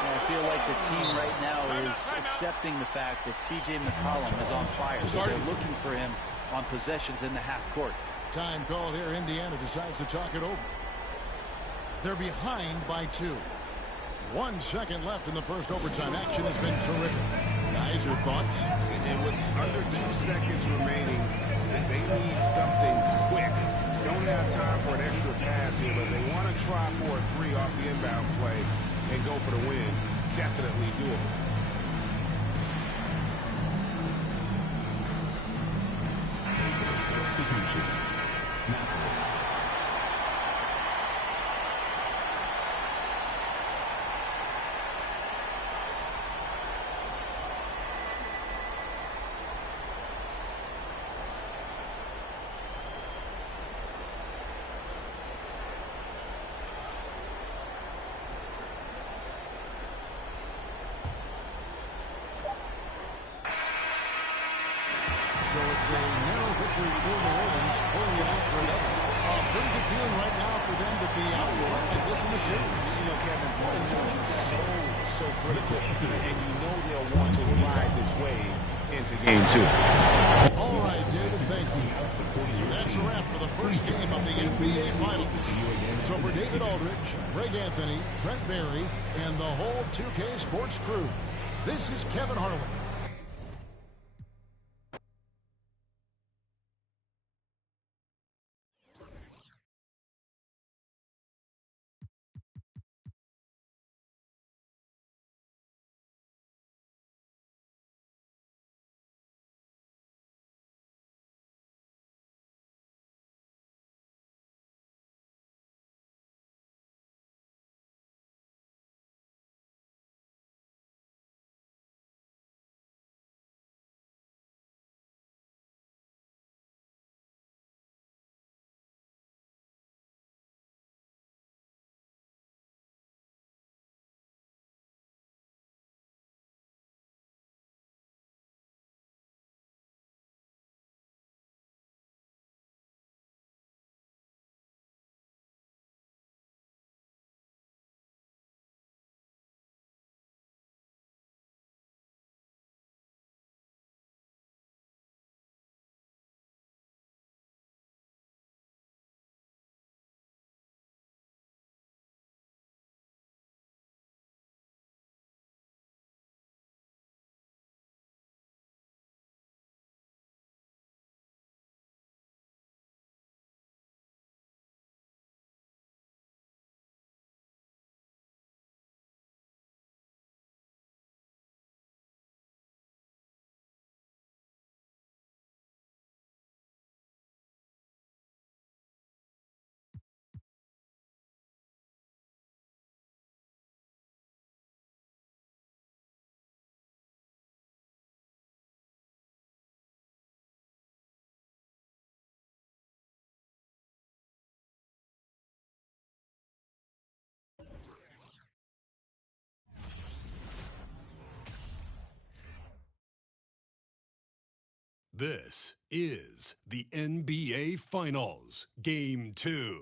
I feel like the team right now is accepting the fact that C.J. McCollum is on fire. So they're looking for him on possessions in the half court. Time called here. Indiana decides to talk it over. They're behind by 2. 1 second left in the first overtime. Action has been terrific. Guys, your thoughts? And with under 2 seconds remaining, they need something quick. Don't have time for an extra pass here, but they want to try for a 3 off the inbound play and go for the win. Definitely doable. Substitution. So it's a narrow victory for New Orleans, pulling it out for another. A pretty good feeling right now for them to be out front like this in the series. You know, Kevin, one point is so critical, and you know they'll want to ride this wave into game 2. All right, David, thank you. So that's a wrap for the first game of the NBA Finals. So for David Aldridge, Greg Anthony, Brent Barry, and the whole 2K Sports crew, this is Kevin Harlan. This is the NBA Finals, Game 2.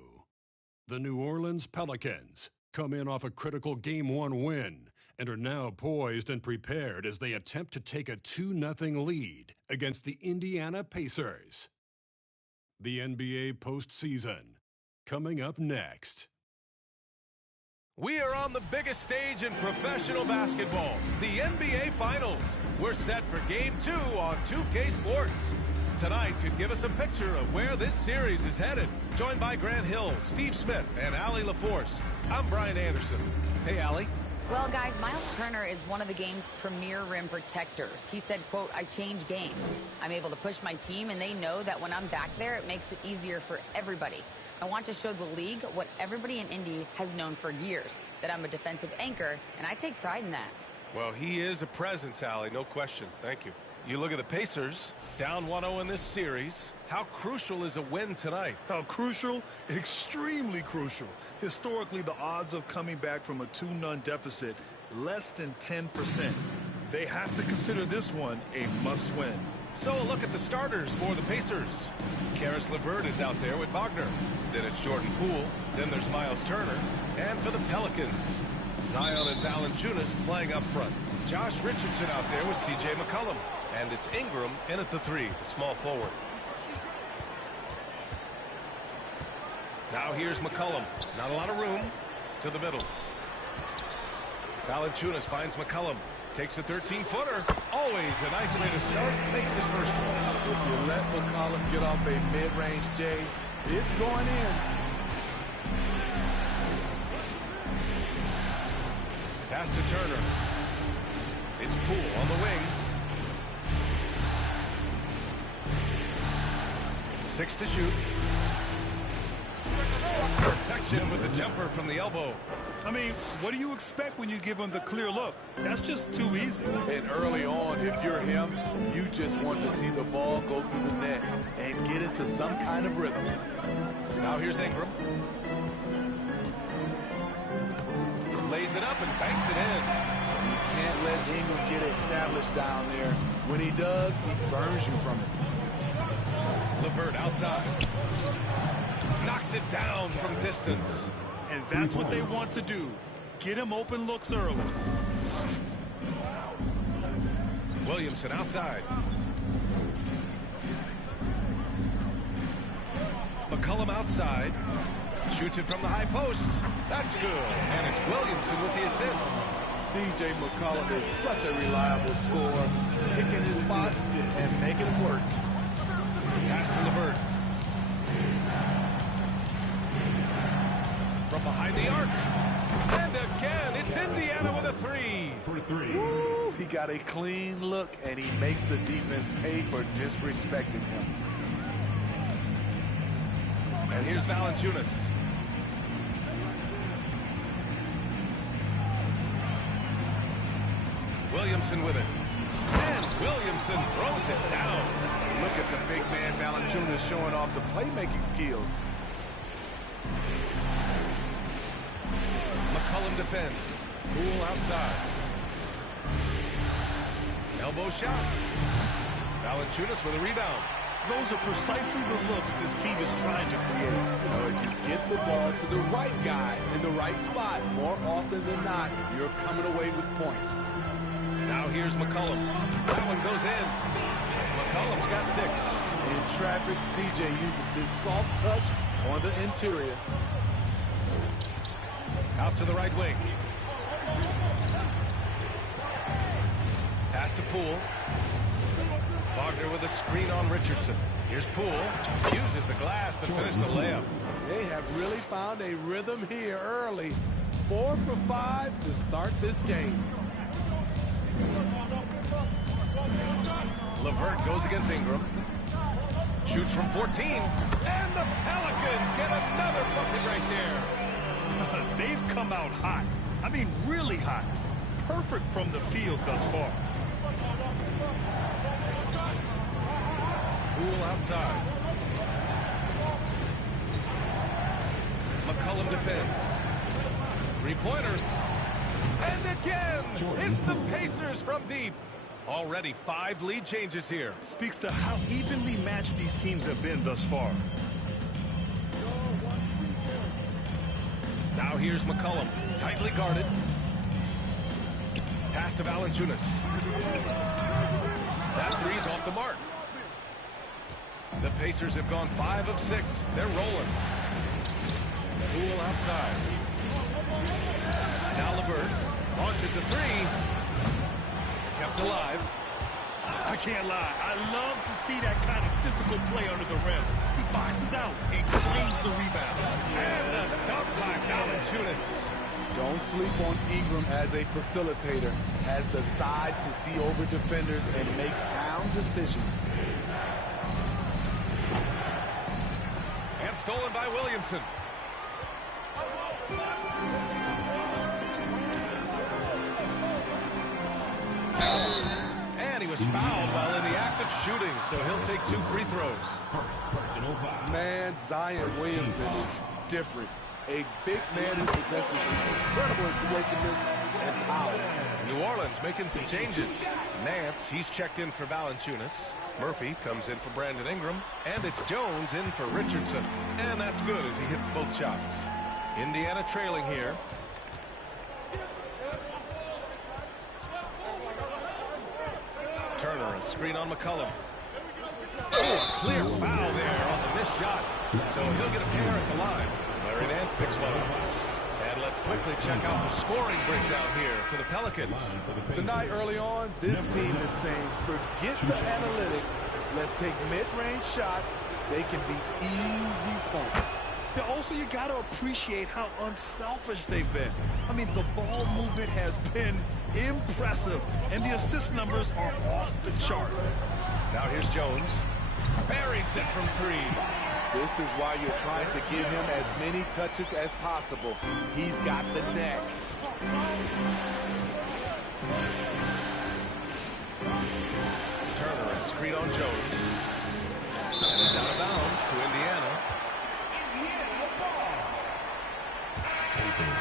The New Orleans Pelicans come in off a critical Game 1 win and are now poised and prepared as they attempt to take a 2-0 lead against the Indiana Pacers. The NBA postseason, coming up next. We are on the biggest stage in professional basketball, the NBA Finals. We're set for Game 2 on 2K Sports. Tonight could give us a picture of where this series is headed. Joined by Grant Hill, Steve Smith, and Allie LaForce. I'm Brian Anderson. Hey, Allie. Well, guys, Miles Turner is one of the game's premier rim protectors. He said, quote, "I change games. I'm able to push my team, and they know that when I'm back there, it makes it easier for everybody. I want to show the league what everybody in Indy has known for years, that I'm a defensive anchor, and I take pride in that." Well, he is a presence, Allie, no question. Thank you. You look at the Pacers, down 1-0 in this series. How crucial is a win tonight? How crucial? Extremely crucial. Historically, the odds of coming back from a 2-0 deficit, less than 10%. They have to consider this one a must-win. So a look at the starters for the Pacers. Caris LeVert is out there with Wagner. Then it's Jordan Poole. Then there's Miles Turner. And for the Pelicans, Zion and Valanciunas playing up front. Josh Richardson out there with C.J. McCollum. And it's Ingram in at the 3, the small forward. Now here's McCollum. Not a lot of room. To the middle. Valanciunas finds McCollum. Takes a 13-footer. Always a nice way to start. Makes his first one. If you let McCollum get off a mid-range J, it's going in. Pass to Turner. It's Poole on the wing. 6 to shoot. Perfection with the jumper from the elbow. I mean, what do you expect when you give him the clear look? That's just too easy. And early on, if you're him, you just want to see the ball go through the net and get into some kind of rhythm. Now here's Ingram. Lays it up and banks it in. You can't let Ingram get established down there. When he does, he burns you from it. LeVert outside. Knocks it down from distance. And that's what they want to do. Get him open looks early. Williamson outside. McCollum outside. Shoots it from the high post. That's good. And it's Williamson with the assist. C.J. McCollum is such a reliable scorer, picking his spots and making them work. Pass to LeVert. From behind the arc. And again, it's Indiana with a 3. For 3. Woo, he got a clean look, and he makes the defense pay for disrespecting him. And here's Valanciunas. Williamson with it. And Williamson throws it down. Look at the big man Valanciunas showing off the playmaking skills. McCollum defends. Poole outside. Elbow shot. Valanciunas with a rebound. Those are precisely the looks this team is trying to create. You know, if you get the ball to the right guy in the right spot, more often than not, you're coming away with points. Now here's McCollum. That one goes in. McCollum's got 6. In traffic, C.J. uses his soft touch on the interior. Out to the right wing. Pass to Poole. Wagner with a screen on Richardson. Here's Poole. Uses the glass to finish the layup. They have really found a rhythm here early. 4 for 5 to start this game. LeVert goes against Ingram. Shoots from 14. And the Pelicans get another bucket right there. They've come out hot. I mean, really hot. Perfect from the field thus far. Poole outside. McCollum defends. Three-pointer. And again, it's the Pacers from deep. Already 5 lead changes here. Speaks to how evenly matched these teams have been thus far. Now here's McCollum, tightly guarded. Pass to Valanciunas. That three's off the mark. The Pacers have gone 5 of 6. They're rolling. Poole outside. Now LeVert launches a 3. Kept alive. I can't lie. I love to see that kind of physical play under the rim. He boxes out and claims the rebound. And the dunk by Valanciunas. Don't sleep on Ingram as a facilitator. Has the size to see over defenders and make sound decisions. And stolen by Williamson. And he was fouled while in the act of shooting, so he'll take 2 free throws. Man, Zion Williamson is different. A big man who possesses incredible explosiveness and power. New Orleans making some changes. Nance, he's checked in for Valanciunas. Murphy comes in for Brandon Ingram. And it's Jones in for Richardson. And that's good as he hits both shots. Indiana trailing here. Turner, a screen on McCollum. Oh, a clear foul there on the missed shot. So he'll get a tear at the line. Larry Nance picks one up. And let's quickly check out the scoring breakdown here for the Pelicans. Tonight, early on, this team is saying, forget the analytics. Let's take mid-range shots. They can be easy points. Also, you got to appreciate how unselfish they've been. I mean, the ball movement has been impressive, and the assist numbers are off the chart. Now here's Jones. Buries it from 3. This is why you're trying to give him as many touches as possible. He's got the neck. Turner, a screen on Jones. And it's out of bounds to Indiana.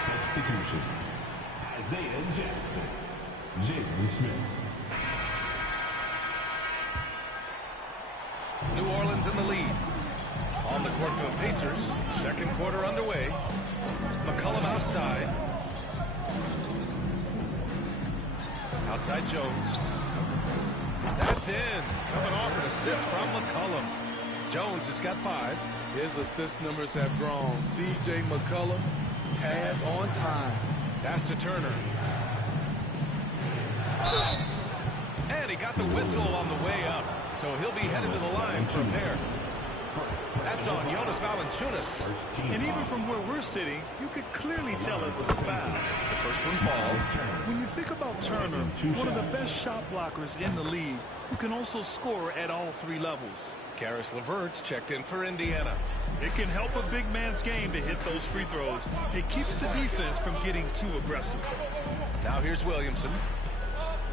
Substitution. Isaiah Jackson. Jalen Smith. New Orleans in the lead. On the court for the Pacers. Second quarter underway. McCollum outside. Outside Jones. That's in. Coming off an assist from McCollum. Jones has got 5. His assist numbers have grown. C.J. McCollum, pass on time. Pass to Turner. And he got the whistle on the way up. So he'll be headed to the line from there. That's on Jonas Valanciunas. And even from where we're sitting, you could clearly tell it was a foul. The first one falls. When you think about Turner, one of the best shot blockers in the league, who can also score at all 3 levels. Karis LeVert's checked in for Indiana. It can help a big man's game to hit those free throws. It keeps the defense from getting too aggressive. Now here's Williamson.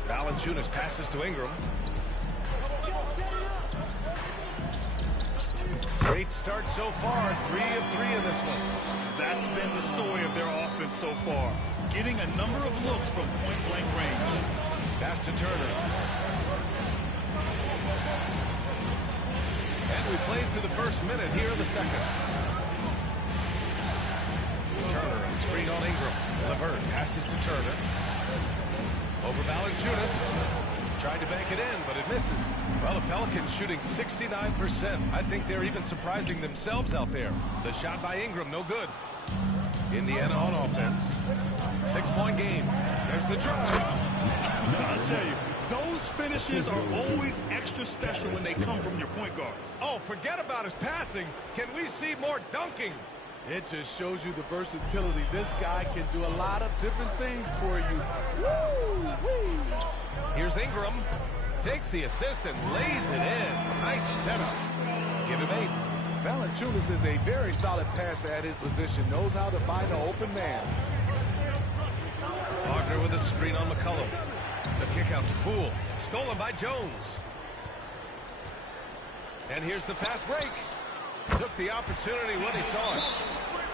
Valanciunas passes to Ingram. Great start so far. 3 of 3 in this one. That's been the story of their offense so far. Getting a number of looks from point-blank range. Pass to Turner. And we played through the first minute here in the second. Turner, a screen on Ingram. LeVert passes to Turner. Over Valanciunas. Tried to bank it in, but it misses. Well, the Pelicans shooting 69%. I think they're even surprising themselves out there. The shot by Ingram, no good. Indiana on offense. 6-point game. There's the drop. I'll tell you, those finishes are always extra special when they come from your point guard. Oh, forget about his passing. Can we see more dunking? It just shows you the versatility. This guy can do a lot of different things for you. Woo-wee. Here's Ingram. Takes the assist and lays it in. Nice setup. Give him 8. Valanciunas is a very solid passer at his position. Knows how to find an open man. Wagner with a screen on McCollum. The kick out to Poole. Stolen by Jones. And here's the fast break. Took the opportunity when he saw it.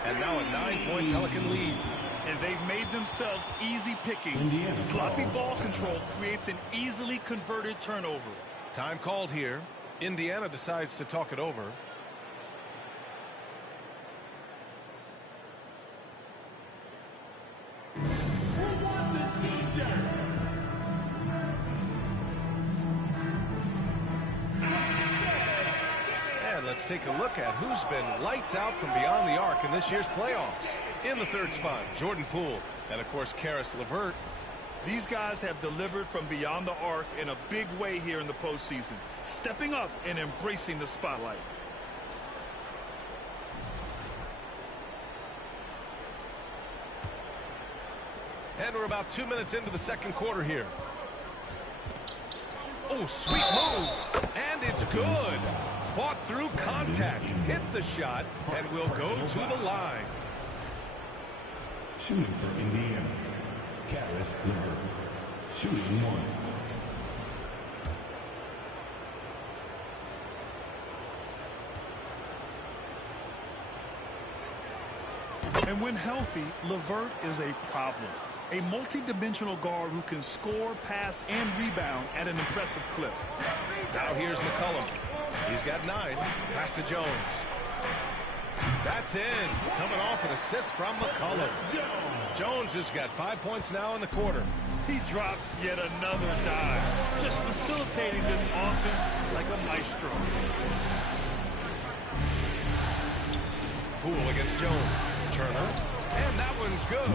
And now a 9-point Pelican lead. and they've made themselves easy pickings. Sloppy ball control creates an easily converted turnover. Time called here. Indiana decides to talk it over. And let's take a look at who's been lights out from beyond the arc in this year's playoffs. In the third spot, Jordan Poole, and of course Karis LeVert. These guys have delivered from beyond the arc in a big way here in the postseason, stepping up and embracing the spotlight. And we're about 2 minutes into the second quarter here. Oh, sweet move. And it's good. Fought through contact. Hit the shot and will go to the line. Shooting for Indiana, Karis LeVert. Shooting 1. And when healthy, LeVert is a problem. A multi-dimensional guard who can score, pass, and rebound at an impressive clip. Now here's McCollum. He's got 9. Pass to Jones. That's in. Coming off an assist from McCollum. Jones has got 5 points now in the quarter. He drops yet another dive, just facilitating this offense like a maestro. Poole against Jones. Turner. And that one's good.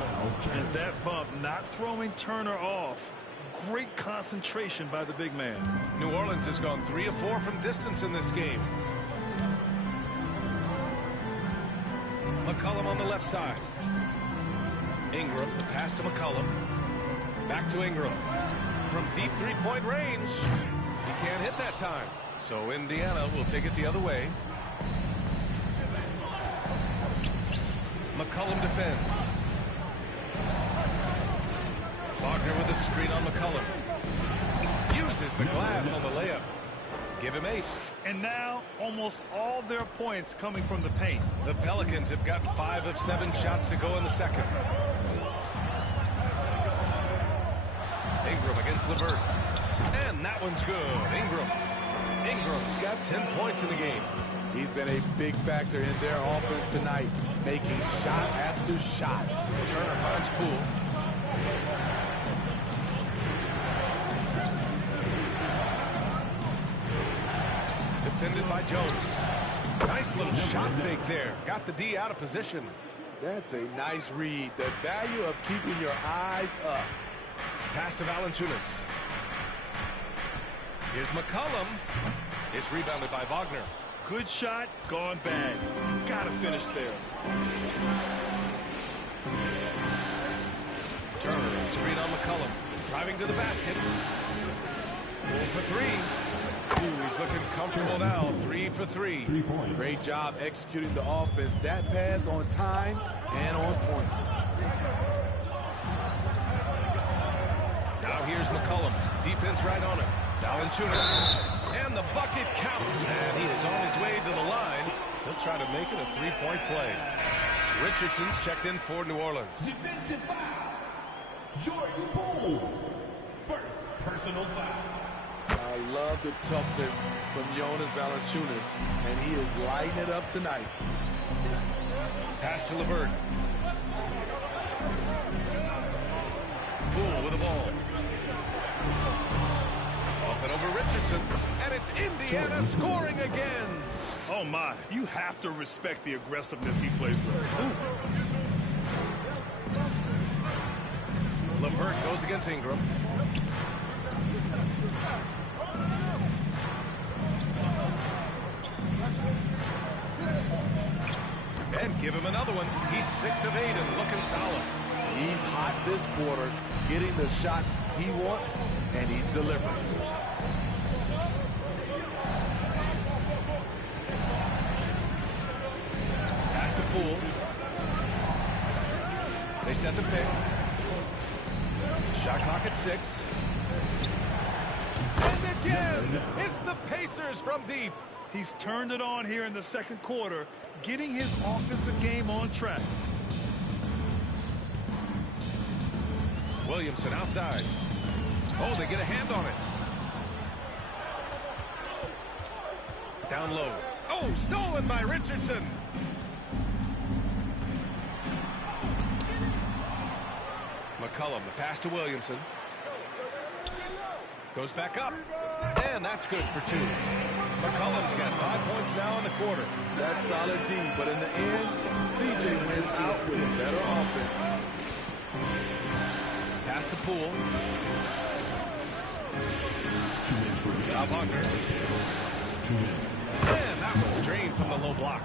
And that bump not throwing Turner off. Great concentration by the big man. New Orleans has gone 3 of 4 from distance in this game. McCollum on the left side. Ingram, the pass to McCollum. Back to Ingram. From deep three-point range. He can't hit that time. So Indiana will take it the other way. McCollum defends. Wagner with a screen on McCollum. Uses the glass on the layup. Give him 8. And now almost all their points coming from the paint. The Pelicans have gotten 5 of 7 shots to go in the second. Ingram against LeVert. And that one's good. Ingram's got 10 points in the game. He's been a big factor in their offense tonight, making shot after shot. Turner finds Poole. Defended by Jones. Nice little shot fake there. Got the D out of position. That's a nice read. The value of keeping your eyes up. Pass to Valanciunas. Here's McCollum. It's rebounded by Wagner. Good shot, gone bad. Gotta finish there. Turner, screen on McCollum. Driving to the basket. Pull for 3. Ooh, he's looking comfortable now. 3 for 3. Great job executing the offense. That pass on time and on point. Now here's McCollum. Defense right on him. Valanciunas. And the bucket counts. And he is on his way to the line. He'll try to make it a 3-point play. Richardson's checked in for New Orleans. Defensive foul. Jordan Poole. First personal foul. I love the toughness from Jonas Valanciunas, and he is lighting it up tonight. Pass to LeVert. Poole with the ball. Up and over Richardson, and it's Indiana scoring again. Oh my, you have to respect the aggressiveness he plays with. Ooh. LeVert goes against Ingram. And give him another one. He's 6 of 8 and looking solid. He's hot this quarter, getting the shots he wants, and he's delivering. Pass to Poole. They set the pick. Shot clock at 6. And again, it's the Pacers from deep. He's turned it on here in the second quarter, getting his offensive game on track. Williamson outside. Oh, they get a hand on it. Down low. Oh, stolen by Richardson. McCollum, the pass to Williamson. Goes back up. And that's good for 2. McCollum's got 5 points now in the quarter. That's solid D, but in the end, CJ wins out with a better offense. Pass to Poole. Alvanger. And that one's drained from the low block.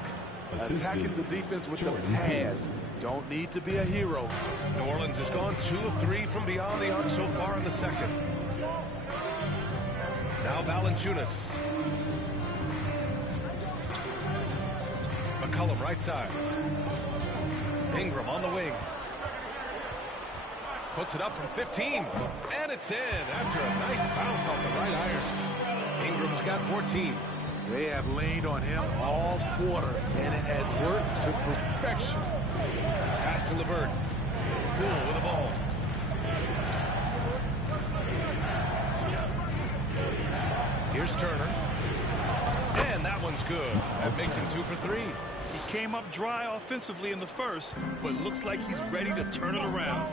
Attacking the defense with the pass. Don't need to be a hero. New Orleans has gone 2 of 3 from beyond the arc so far in the second. Now Valanciunas. McCollum right side. Ingram on the wing. Puts it up from 15. And it's in after a nice bounce off the right iron. Ingram's got 14. They have leaned on him all quarter, and it has worked to perfection. Pass to LeVert. Poole with the ball. Here's Turner. And that one's good. That makes him 2 for 3. He came up dry offensively in the first, but looks like he's ready to turn it around.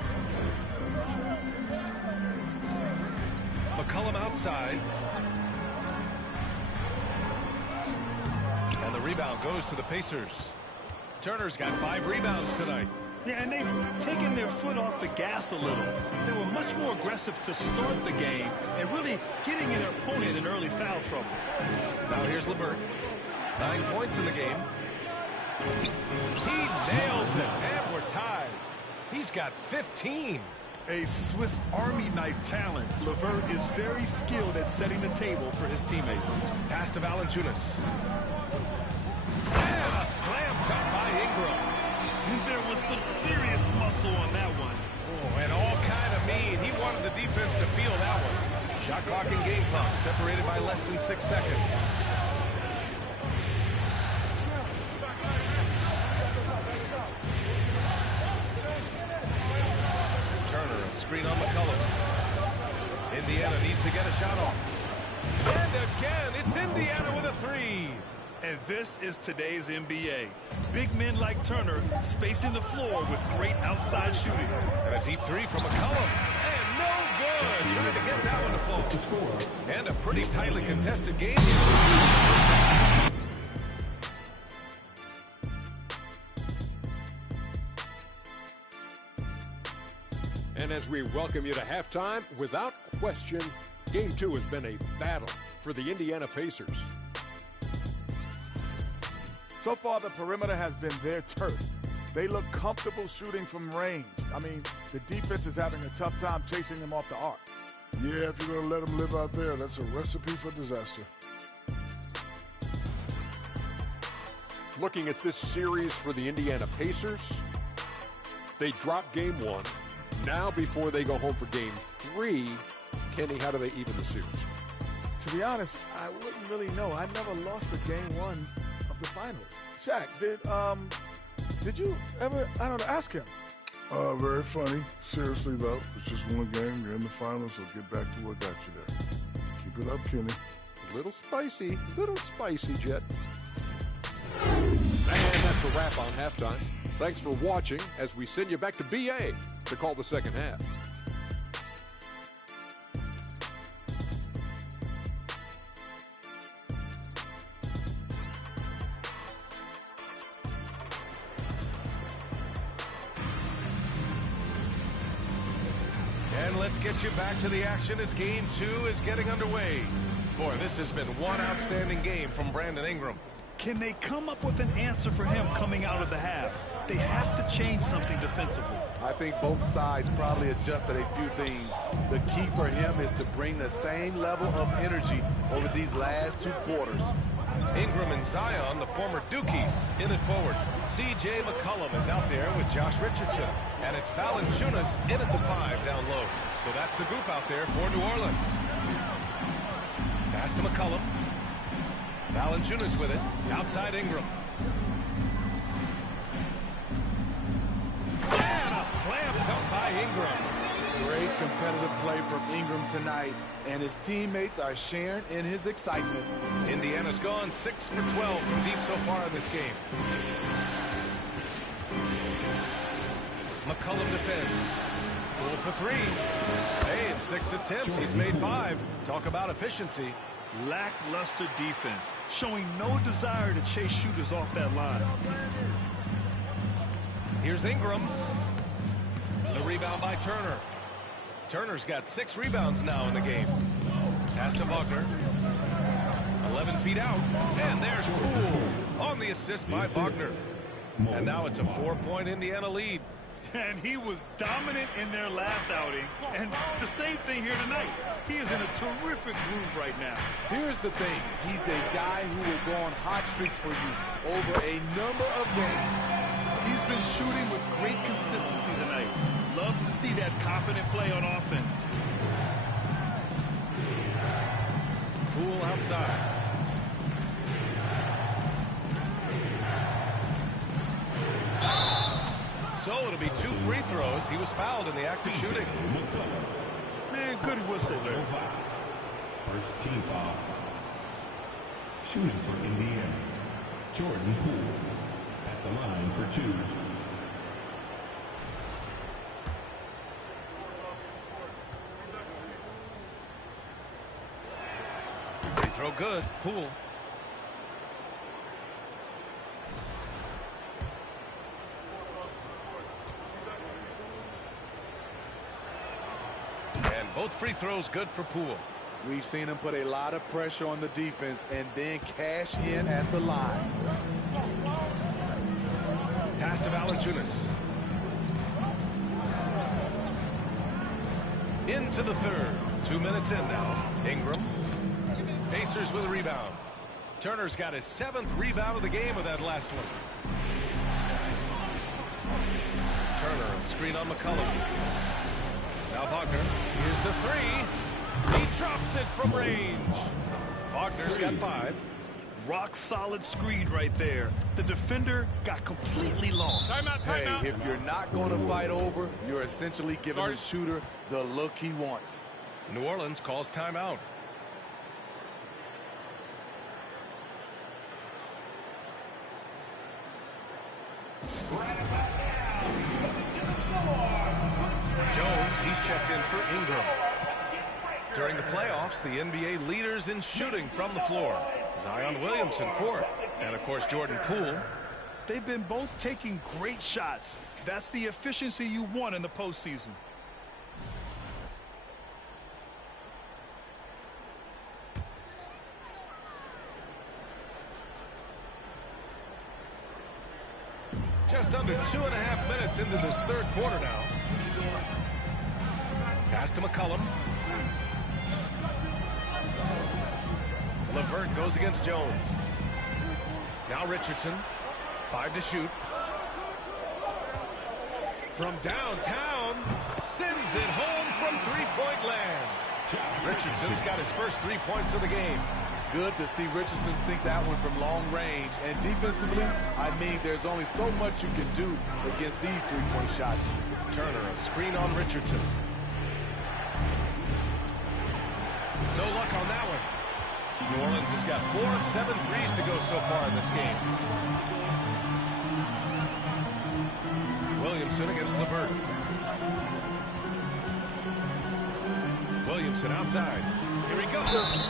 McCollum outside. And the rebound goes to the Pacers. Turner's got 5 rebounds tonight. Yeah, and they've taken their foot off the gas a little. They were much more aggressive to start the game and really getting their opponent in early foul trouble. Now here's LeVert. 9 points in the game. He nails it, and we're tied. He's got 15. A Swiss Army knife talent, LeVert is very skilled at setting the table for his teammates. Pass to Valanciunas. And a slam cut by Ingram. And there was some serious muscle on that one. Oh, and all kind of mean. He wanted the defense to feel that one. Shot clock and game clock separated by less than 6 seconds. Turner, a screen on McCollum. Indiana needs to get a shot off. And again, it's Indiana with a 3. And this is today's NBA. Big men like Turner spacing the floor with great outside shooting. And a deep 3 from McCollum. And no good. Trying to get that one to fall. And a pretty tightly contested game. And as we welcome you to halftime, without question, Game 2 has been a battle for the Indiana Pacers. So far, the perimeter has been their turf. They look comfortable shooting from range. I mean, the defense is having a tough time chasing them off the arc. Yeah, if you're going to let them live out there, that's a recipe for disaster. Looking at this series for the Indiana Pacers, they dropped Game 1. Now, before they go home for Game 3, Kenny, how do they even the series? To be honest, I wouldn't really know. I never lost a Game 1 of the finals. Shaq, did you ever, I don't know, ask him? Very funny. Seriously, though, it's just one game. You're in the finals, so get back to what got you there. Keep it up, Kenny. A little spicy, Jet. And that's a wrap on halftime. Thanks for watching as we send you back to BA to call the second half. And let's get you back to the action as Game 2 is getting underway. Boy, this has been one outstanding game from Brandon Ingram. Can they come up with an answer for him coming out of the half? They have to change something defensively. I think both sides probably adjusted a few things. The key for him is to bring the same level of energy over these last 2 quarters. Ingram and Zion, the former Dukies, in it forward. C.J. McCollum is out there with Josh Richardson. And it's Valanciunas in at the 5 down low. So that's the group out there for New Orleans. Pass to McCollum. Valanciunas with it. Outside Ingram. And a slam dunk by Ingram. Great competitive play from Ingram tonight, and his teammates are sharing in his excitement. Indiana's gone 6 for 12 from deep so far in this game. McCollum defends. Poole for three. Hey, in 6 attempts, he's made 5. Talk about efficiency. Lackluster defense, showing no desire to chase shooters off that line. Here's Ingram. The rebound by Turner. Turner's got 6 rebounds now in the game. Pass to Wagner. 11 feet out. And there's Poole on the assist by Wagner. And now it's a 4-point Indiana lead. And he was dominant in their last outing. And the same thing here tonight. He is in a terrific groove right now. Here's the thing. He's a guy who will go on hot streaks for you over a number of games. He's been shooting with great consistency tonight. Love to see that confident play on offense. Poole outside. So it'll be 2 free throws. He was fouled in the act of shooting. Man, good whistle there. First team foul. Shooting for Indiana, Jordan Poole at the line for 2. Free throw good. Poole. And both free throws good for Poole. We've seen him put a lot of pressure on the defense and then cash in at the line. Pass to Valanciunas. Into the third. 2 minutes in now. Ingram. Pacers with a rebound. Turner's got his 7th rebound of the game with that last one. Turner, a screen on McCollum. Now Wagner. Here's the 3. He drops it from range. Wagner's got 5. Rock solid screen right there. The defender got completely lost. Timeout. Hey, if you're not going to fight over, you're essentially giving the shooter the look he wants. New Orleans calls timeout. Jones, he's checked in for Ingram. During the playoffs, the NBA leaders in shooting from the floor. Zion Williamson 4th. And, of course, Jordan Poole. They've been both taking great shots. That's the efficiency you want in the postseason. Just under 2.5 minutes into this third quarter now. Pass to McCollum. LeVert goes against Jones. Now Richardson. 5 to shoot. From downtown. Sends it home from three-point land. Richardson's got his first 3 points of the game. Good to see Richardson sink that one from long range. And defensively, I mean, there's only so much you can do against these three-point shots. Turner, a screen on Richardson. No luck on that one. New Orleans has got 4 of 7 threes to go so far in this game. Williamson against LeVert. Williamson outside. Here he goes.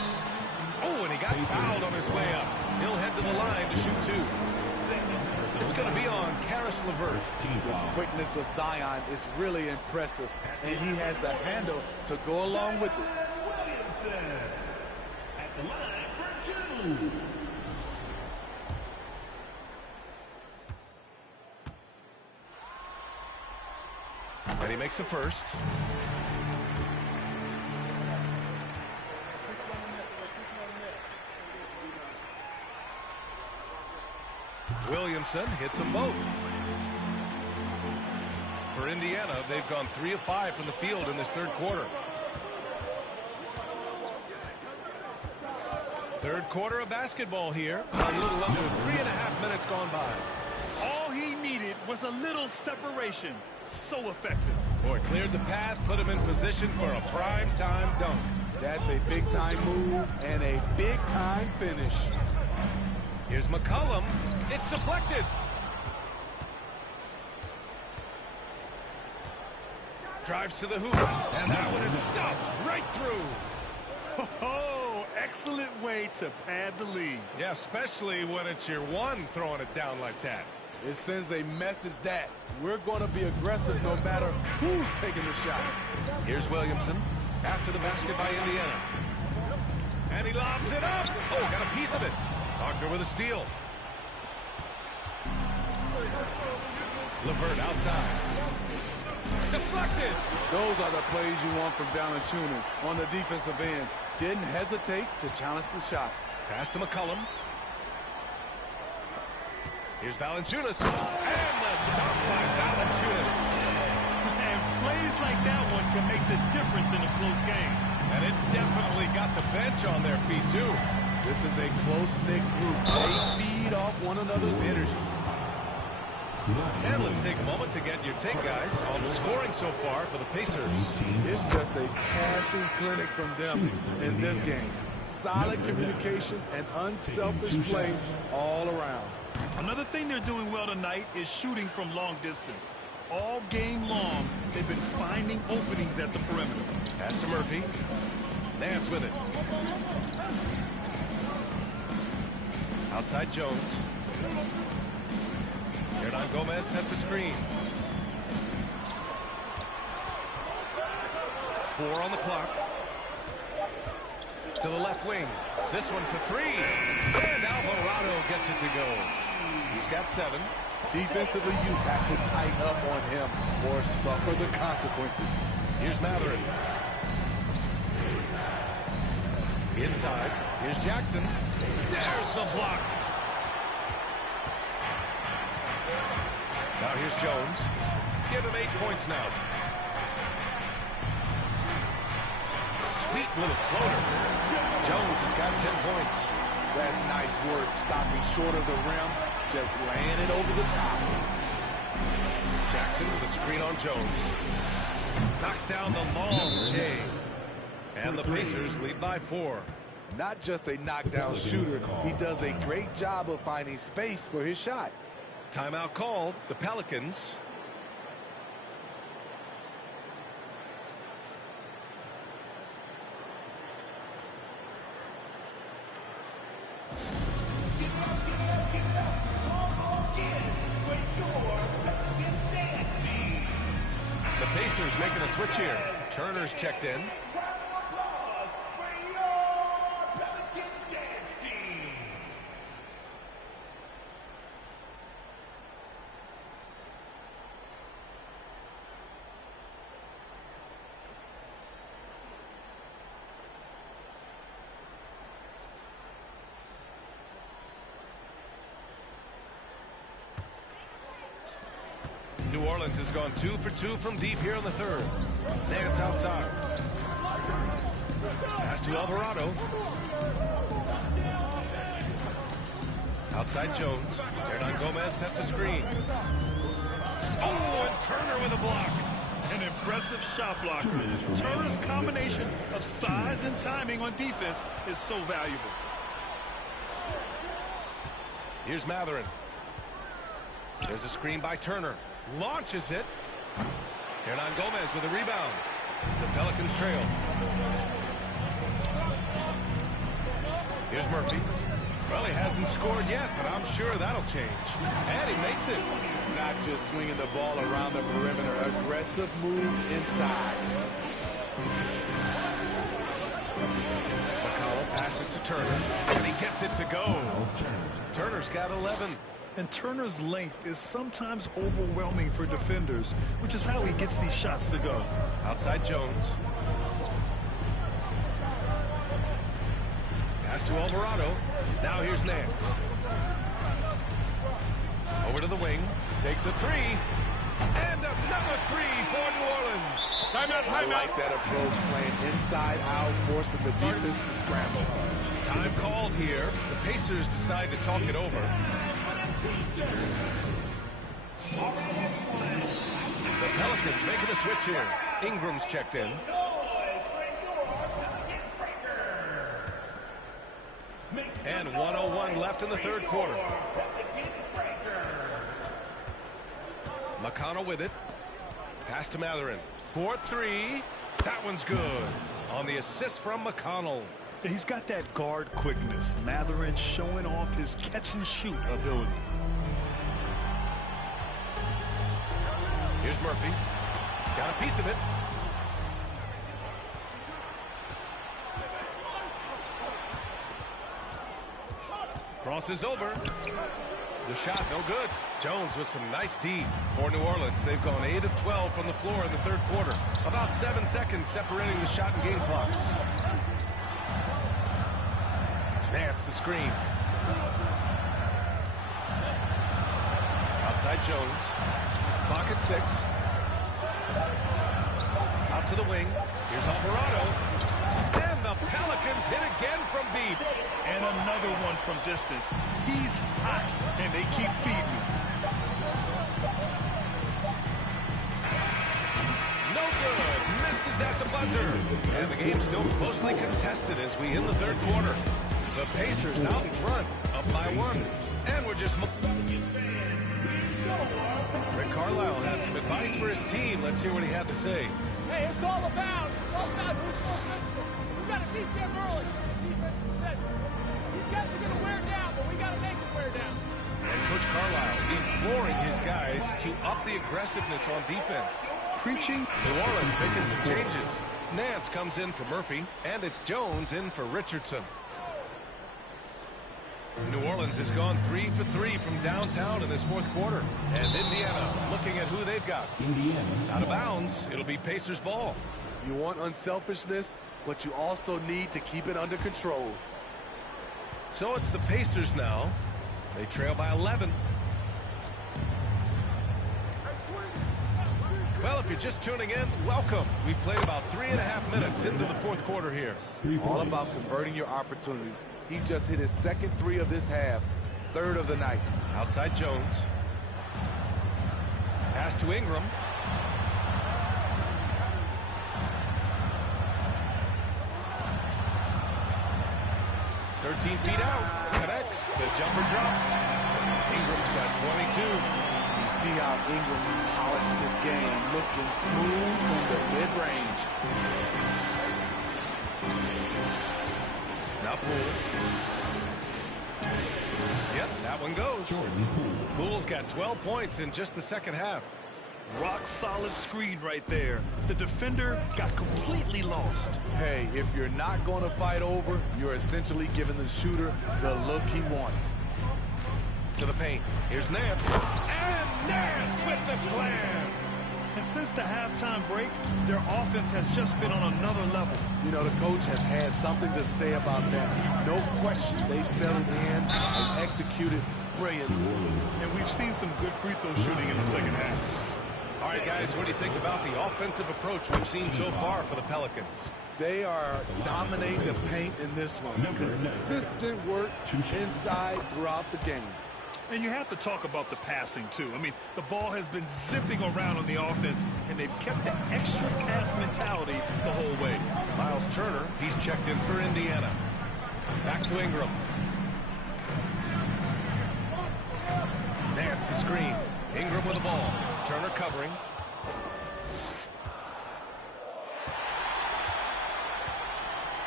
Oh, and he got fouled on his way up. He'll head to the line to shoot 2. It's going to be on Caris LeVert. The quickness of Zion is really impressive, and he has the handle to go along with it. Williamson at the line for 2. And he makes the first. Williamson hits them both. For Indiana, they've gone 3 of 5 from the field in this third quarter. Third quarter of basketball here. A little under 3.5 minutes gone by. All he needed was a little separation. So effective. Boy, cleared the path, put him in position for a prime-time dunk. That's a big-time move and a big-time finish. Here's McCollum. It's deflected. Drives to the hoop, and that one is stuffed right through. Oh, excellent way to pad the lead. Yeah, especially when it's your one throwing it down like that. It sends a message that we're going to be aggressive no matter who's taking the shot. Here's Williamson after the basket by Indiana. And he lobs it up. Oh, got a piece of it. Wagner with a steal. LeVert outside. Deflected. Those are the plays you want from Valanciunas on the defensive end. Didn't hesitate to challenge the shot. Pass to McCollum. Here's Valanciunas. And the dunk by Valanciunas. And plays like that one can make the difference in a close game. And it definitely got the bench on their feet, too. This is a close-knit group. They feed off one another's energy. And let's take a moment to get your take, guys, on the scoring so far for the Pacers. It's just a passing clinic from them in this game. Solid communication and unselfish play all around. Another thing they're doing well tonight is shooting from long distance. All game long, they've been finding openings at the perimeter. Pass to Murphy. Nance with it. Outside Jones. Hernan Gomez sets a screen. 4 on the clock. To the left wing. This one for 3. And Alvarado gets it to go. He's got 7. Defensively, you have to tighten up on him or suffer the consequences. Here's Matherin. Inside. Here's Jackson. There's the block. Now here's Jones. Give him 8 points now. Sweet little floater. Jones has got 10 points. That's nice work. Stopping short of the rim. Just laying it over the top. Jackson with a screen on Jones. Knocks down the long J. And the Pacers lead by 4. Not just a knockdown shooter. He does a great job of finding space for his shot. Timeout called. The Pelicans. The Pacers making a switch here. Turner's checked in. New Orleans has gone 2 for 2 from deep here in the third. Nance outside. Pass to Alvarado. Outside Jones. Hernan Gomez sets a screen. Oh, and Turner with a block. An impressive shot blocker. Turner's combination of size and timing on defense is so valuable. Here's Matherin. There's a screen by Turner. Launches it. Hernan Gomez with a rebound. The Pelicans trail. Here's Murphy. Well, he hasn't scored yet, but I'm sure that'll change. And he makes it. Not just swinging the ball around the perimeter. Aggressive move inside. McCollum passes to Turner, and he gets it to go. Turner's got 11. And Turner's length is sometimes overwhelming for defenders, which is how he gets these shots to go. Outside Jones. Pass to Alvarado. Now here's Nance. Over to the wing. Takes a 3. And another 3 for New Orleans. Timeout, I timeout. like that approach, playing inside out, forcing the defense to scramble. Time called here. The Pacers decide to talk it over. The Pelicans making a switch here. Ingram's checked in. And 1:01 left in the third quarter. McConnell with it. Pass to Mathurin. 4-3. That one's good. On the assist from McConnell. He's got that guard quickness. Mathurin showing off his catch-and-shoot ability. Here's Murphy. Got a piece of it. Crosses over. The shot no good. Jones with some nice D for New Orleans. They've gone 8 of 12 from the floor in the third quarter. About 7 seconds separating the shot and game clocks. Nance the screen. Outside Jones. Clock at 6. Out to the wing. Here's Alvarado. And the Pelicans hit again from deep. And another one from distance. He's hot, and they keep feeding him. No good. Misses at the buzzer. And the game's still closely contested as we end the third quarter. The Pacers out in front, up by 1. And we're just... Rick Carlisle had some advice for his team. Let's hear what he had to say. Hey, it's all about who's more physical. We got to beat them early. Defense possession. These guys are going to wear down, but we got to make them wear down. And Coach Carlisle imploring his guys to up the aggressiveness on defense. Preaching. New Orleans making some changes. Nance comes in for Murphy, and it's Jones in for Richardson. New Orleans has gone 3 for 3 from downtown in this fourth quarter. And Indiana looking at who they've got. Indiana. Out of bounds. It'll be Pacers ball. You want unselfishness, but you also need to keep it under control. So it's the Pacers now. They trail by 11. Well, if you're just tuning in, welcome. We played about 3.5 minutes into the fourth quarter here. All about converting your opportunities. He just hit his second 3 of this half, 3rd of the night. Outside Jones. Pass to Ingram. "13 feet out. Connects. The jumper drops. Ingram's got 22. You see how Ingram's polished his game, looking smooth from the mid-range. Now Poole. Yep, that one goes. Poole's got 12 points in just the second half. Rock solid screen right there. The defender got completely lost. Hey, if you're not going to fight over, you're essentially giving the shooter the look he wants. To the paint. Here's Nance. And Nance with the slam. And since the halftime break, their offense has just been on another level. You know, the coach has had something to say about that. No question, they've settled in and executed brilliantly. And we've seen some good free throw shooting in the second half. All right, guys, what do you think about the offensive approach we've seen so far for the Pelicans? They are dominating the paint in this one. Consistent work inside throughout the game. And you have to talk about the passing, too. I mean, the ball has been zipping around on the offense, and they've kept the extra pass mentality the whole way. Miles Turner, he's checked in for Indiana. Back to Ingram. Nance the screen. Ingram with the ball. Turner covering.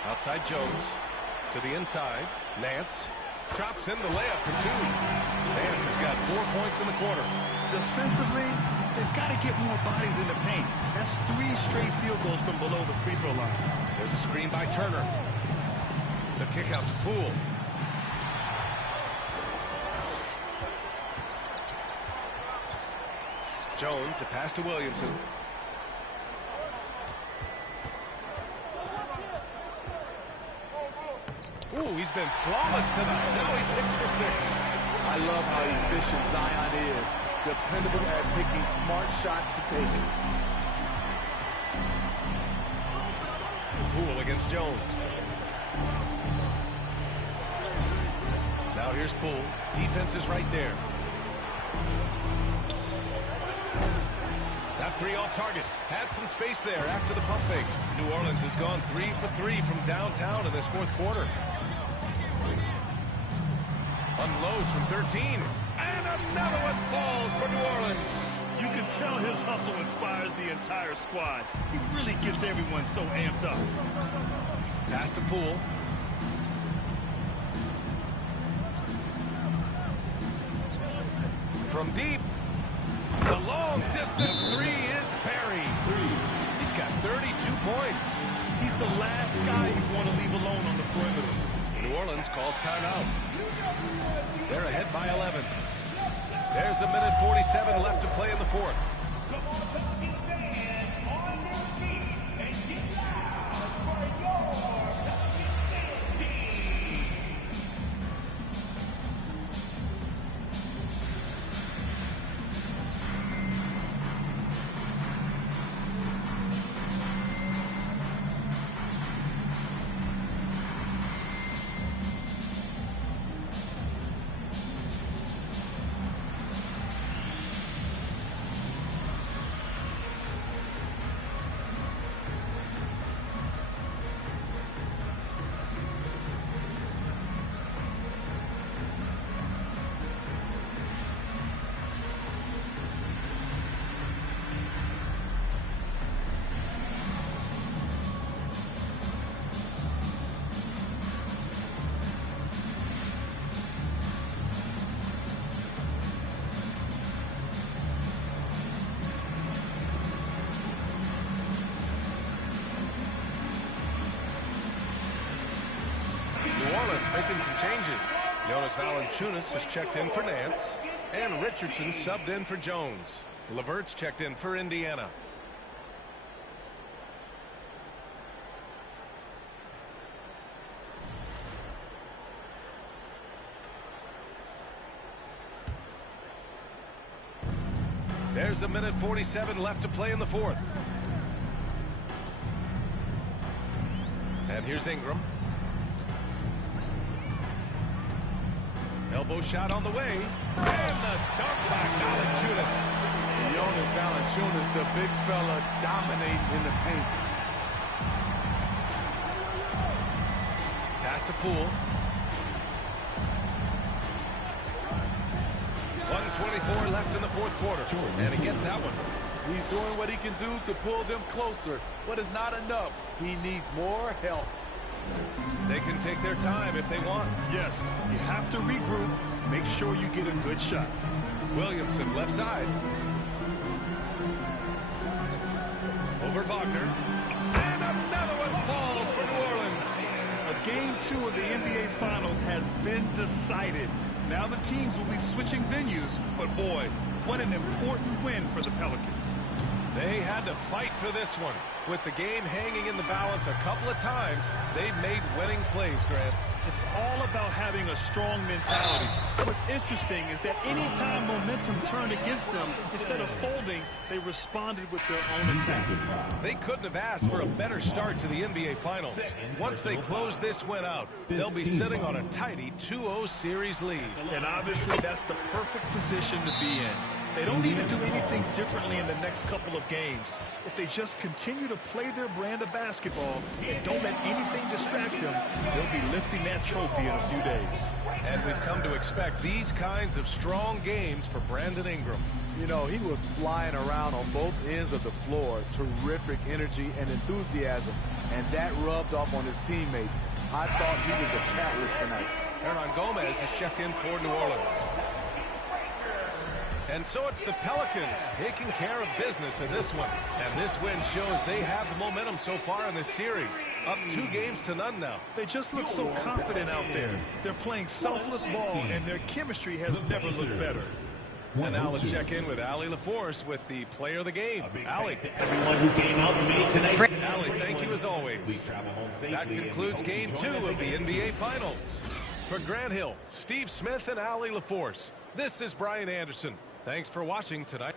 Outside Jones. To the inside. Nance. Drops in the layup for 2. Nance has got 4 points in the quarter. Defensively, they've got to get more bodies in the paint. That's 3 straight field goals from below the free throw line. There's a screen by Turner. The kick out to Poole. Jones, the pass to Williamson. Ooh, he's been flawless tonight. Now he's 6 for 6. I love how efficient Zion is. Dependable at picking smart shots to take. Poole against Jones. Now here's Poole. Defense is right there. Shot 3 off target. Had some space there after the pump fake. New Orleans has gone 3 for 3 from downtown in this fourth quarter. Unloads from 13. And another one falls for New Orleans. You can tell his hustle inspires the entire squad. He really gets everyone so amped up. Pass to Poole. From deep. The long distance three is buried. He's got 32 points. He's the last guy you want to leave alone on the perimeter. New Orleans calls timeout. They're ahead by 11. There's a minute 47 left to play in the fourth. Making some changes. Jonas Valanciunas has checked in for Nance, and Richardson subbed in for Jones. Levert's checked in for Indiana. There's a minute 47 left to play in the fourth. And here's Ingram. Elbow shot on the way. And the dunk by Valanciunas. Jonas Valanciunas, the big fella, dominating in the paint. Pass to Poole. 1:24 left in the fourth quarter. And he gets that one. He's doing what he can do to pull them closer, but it's not enough. He needs more help. They can take their time if they want. Yes, you have to regroup. Make sure you get a good shot. Williamson left side. Over Wagner. And another one falls for New Orleans. Game 2 of the NBA Finals has been decided. Now the teams will be switching venues, but boy, what an important win for the Pelicans. They had to fight for this one. With the game hanging in the balance a couple of times, they've made winning plays, Grant. It's all about having a strong mentality. What's interesting is that any time momentum turned against them, instead of folding, they responded with their own attack. They couldn't have asked for a better start to the NBA Finals. Once they close this win out, they'll be sitting on a tidy 2-0 series lead. And obviously, that's the perfect position to be in. They don't need to do anything differently in the next couple of games. If they just continue to play their brand of basketball and don't let anything distract them, they'll be lifting that trophy in a few days. And we've come to expect these kinds of strong games for Brandon Ingram. You know, he was flying around on both ends of the floor. Terrific energy and enthusiasm. And that rubbed off on his teammates. I thought he was a catalyst tonight. Hernan Gomez is checked in for New Orleans. And so it's the Pelicans taking care of business in this one. And this win shows they have the momentum so far in this series. Up 2-0 now. They just look so confident out there. They're playing selfless ball, and their chemistry has never looked better. And now let's check in with Allie LaForce with the player of the game. Allie. Everyone who came out and made tonight. Allie, thank you as always. That concludes Game 2 of the NBA Finals. For Grant Hill, Steve Smith, and Allie LaForce, this is Brian Anderson. Thanks for watching tonight.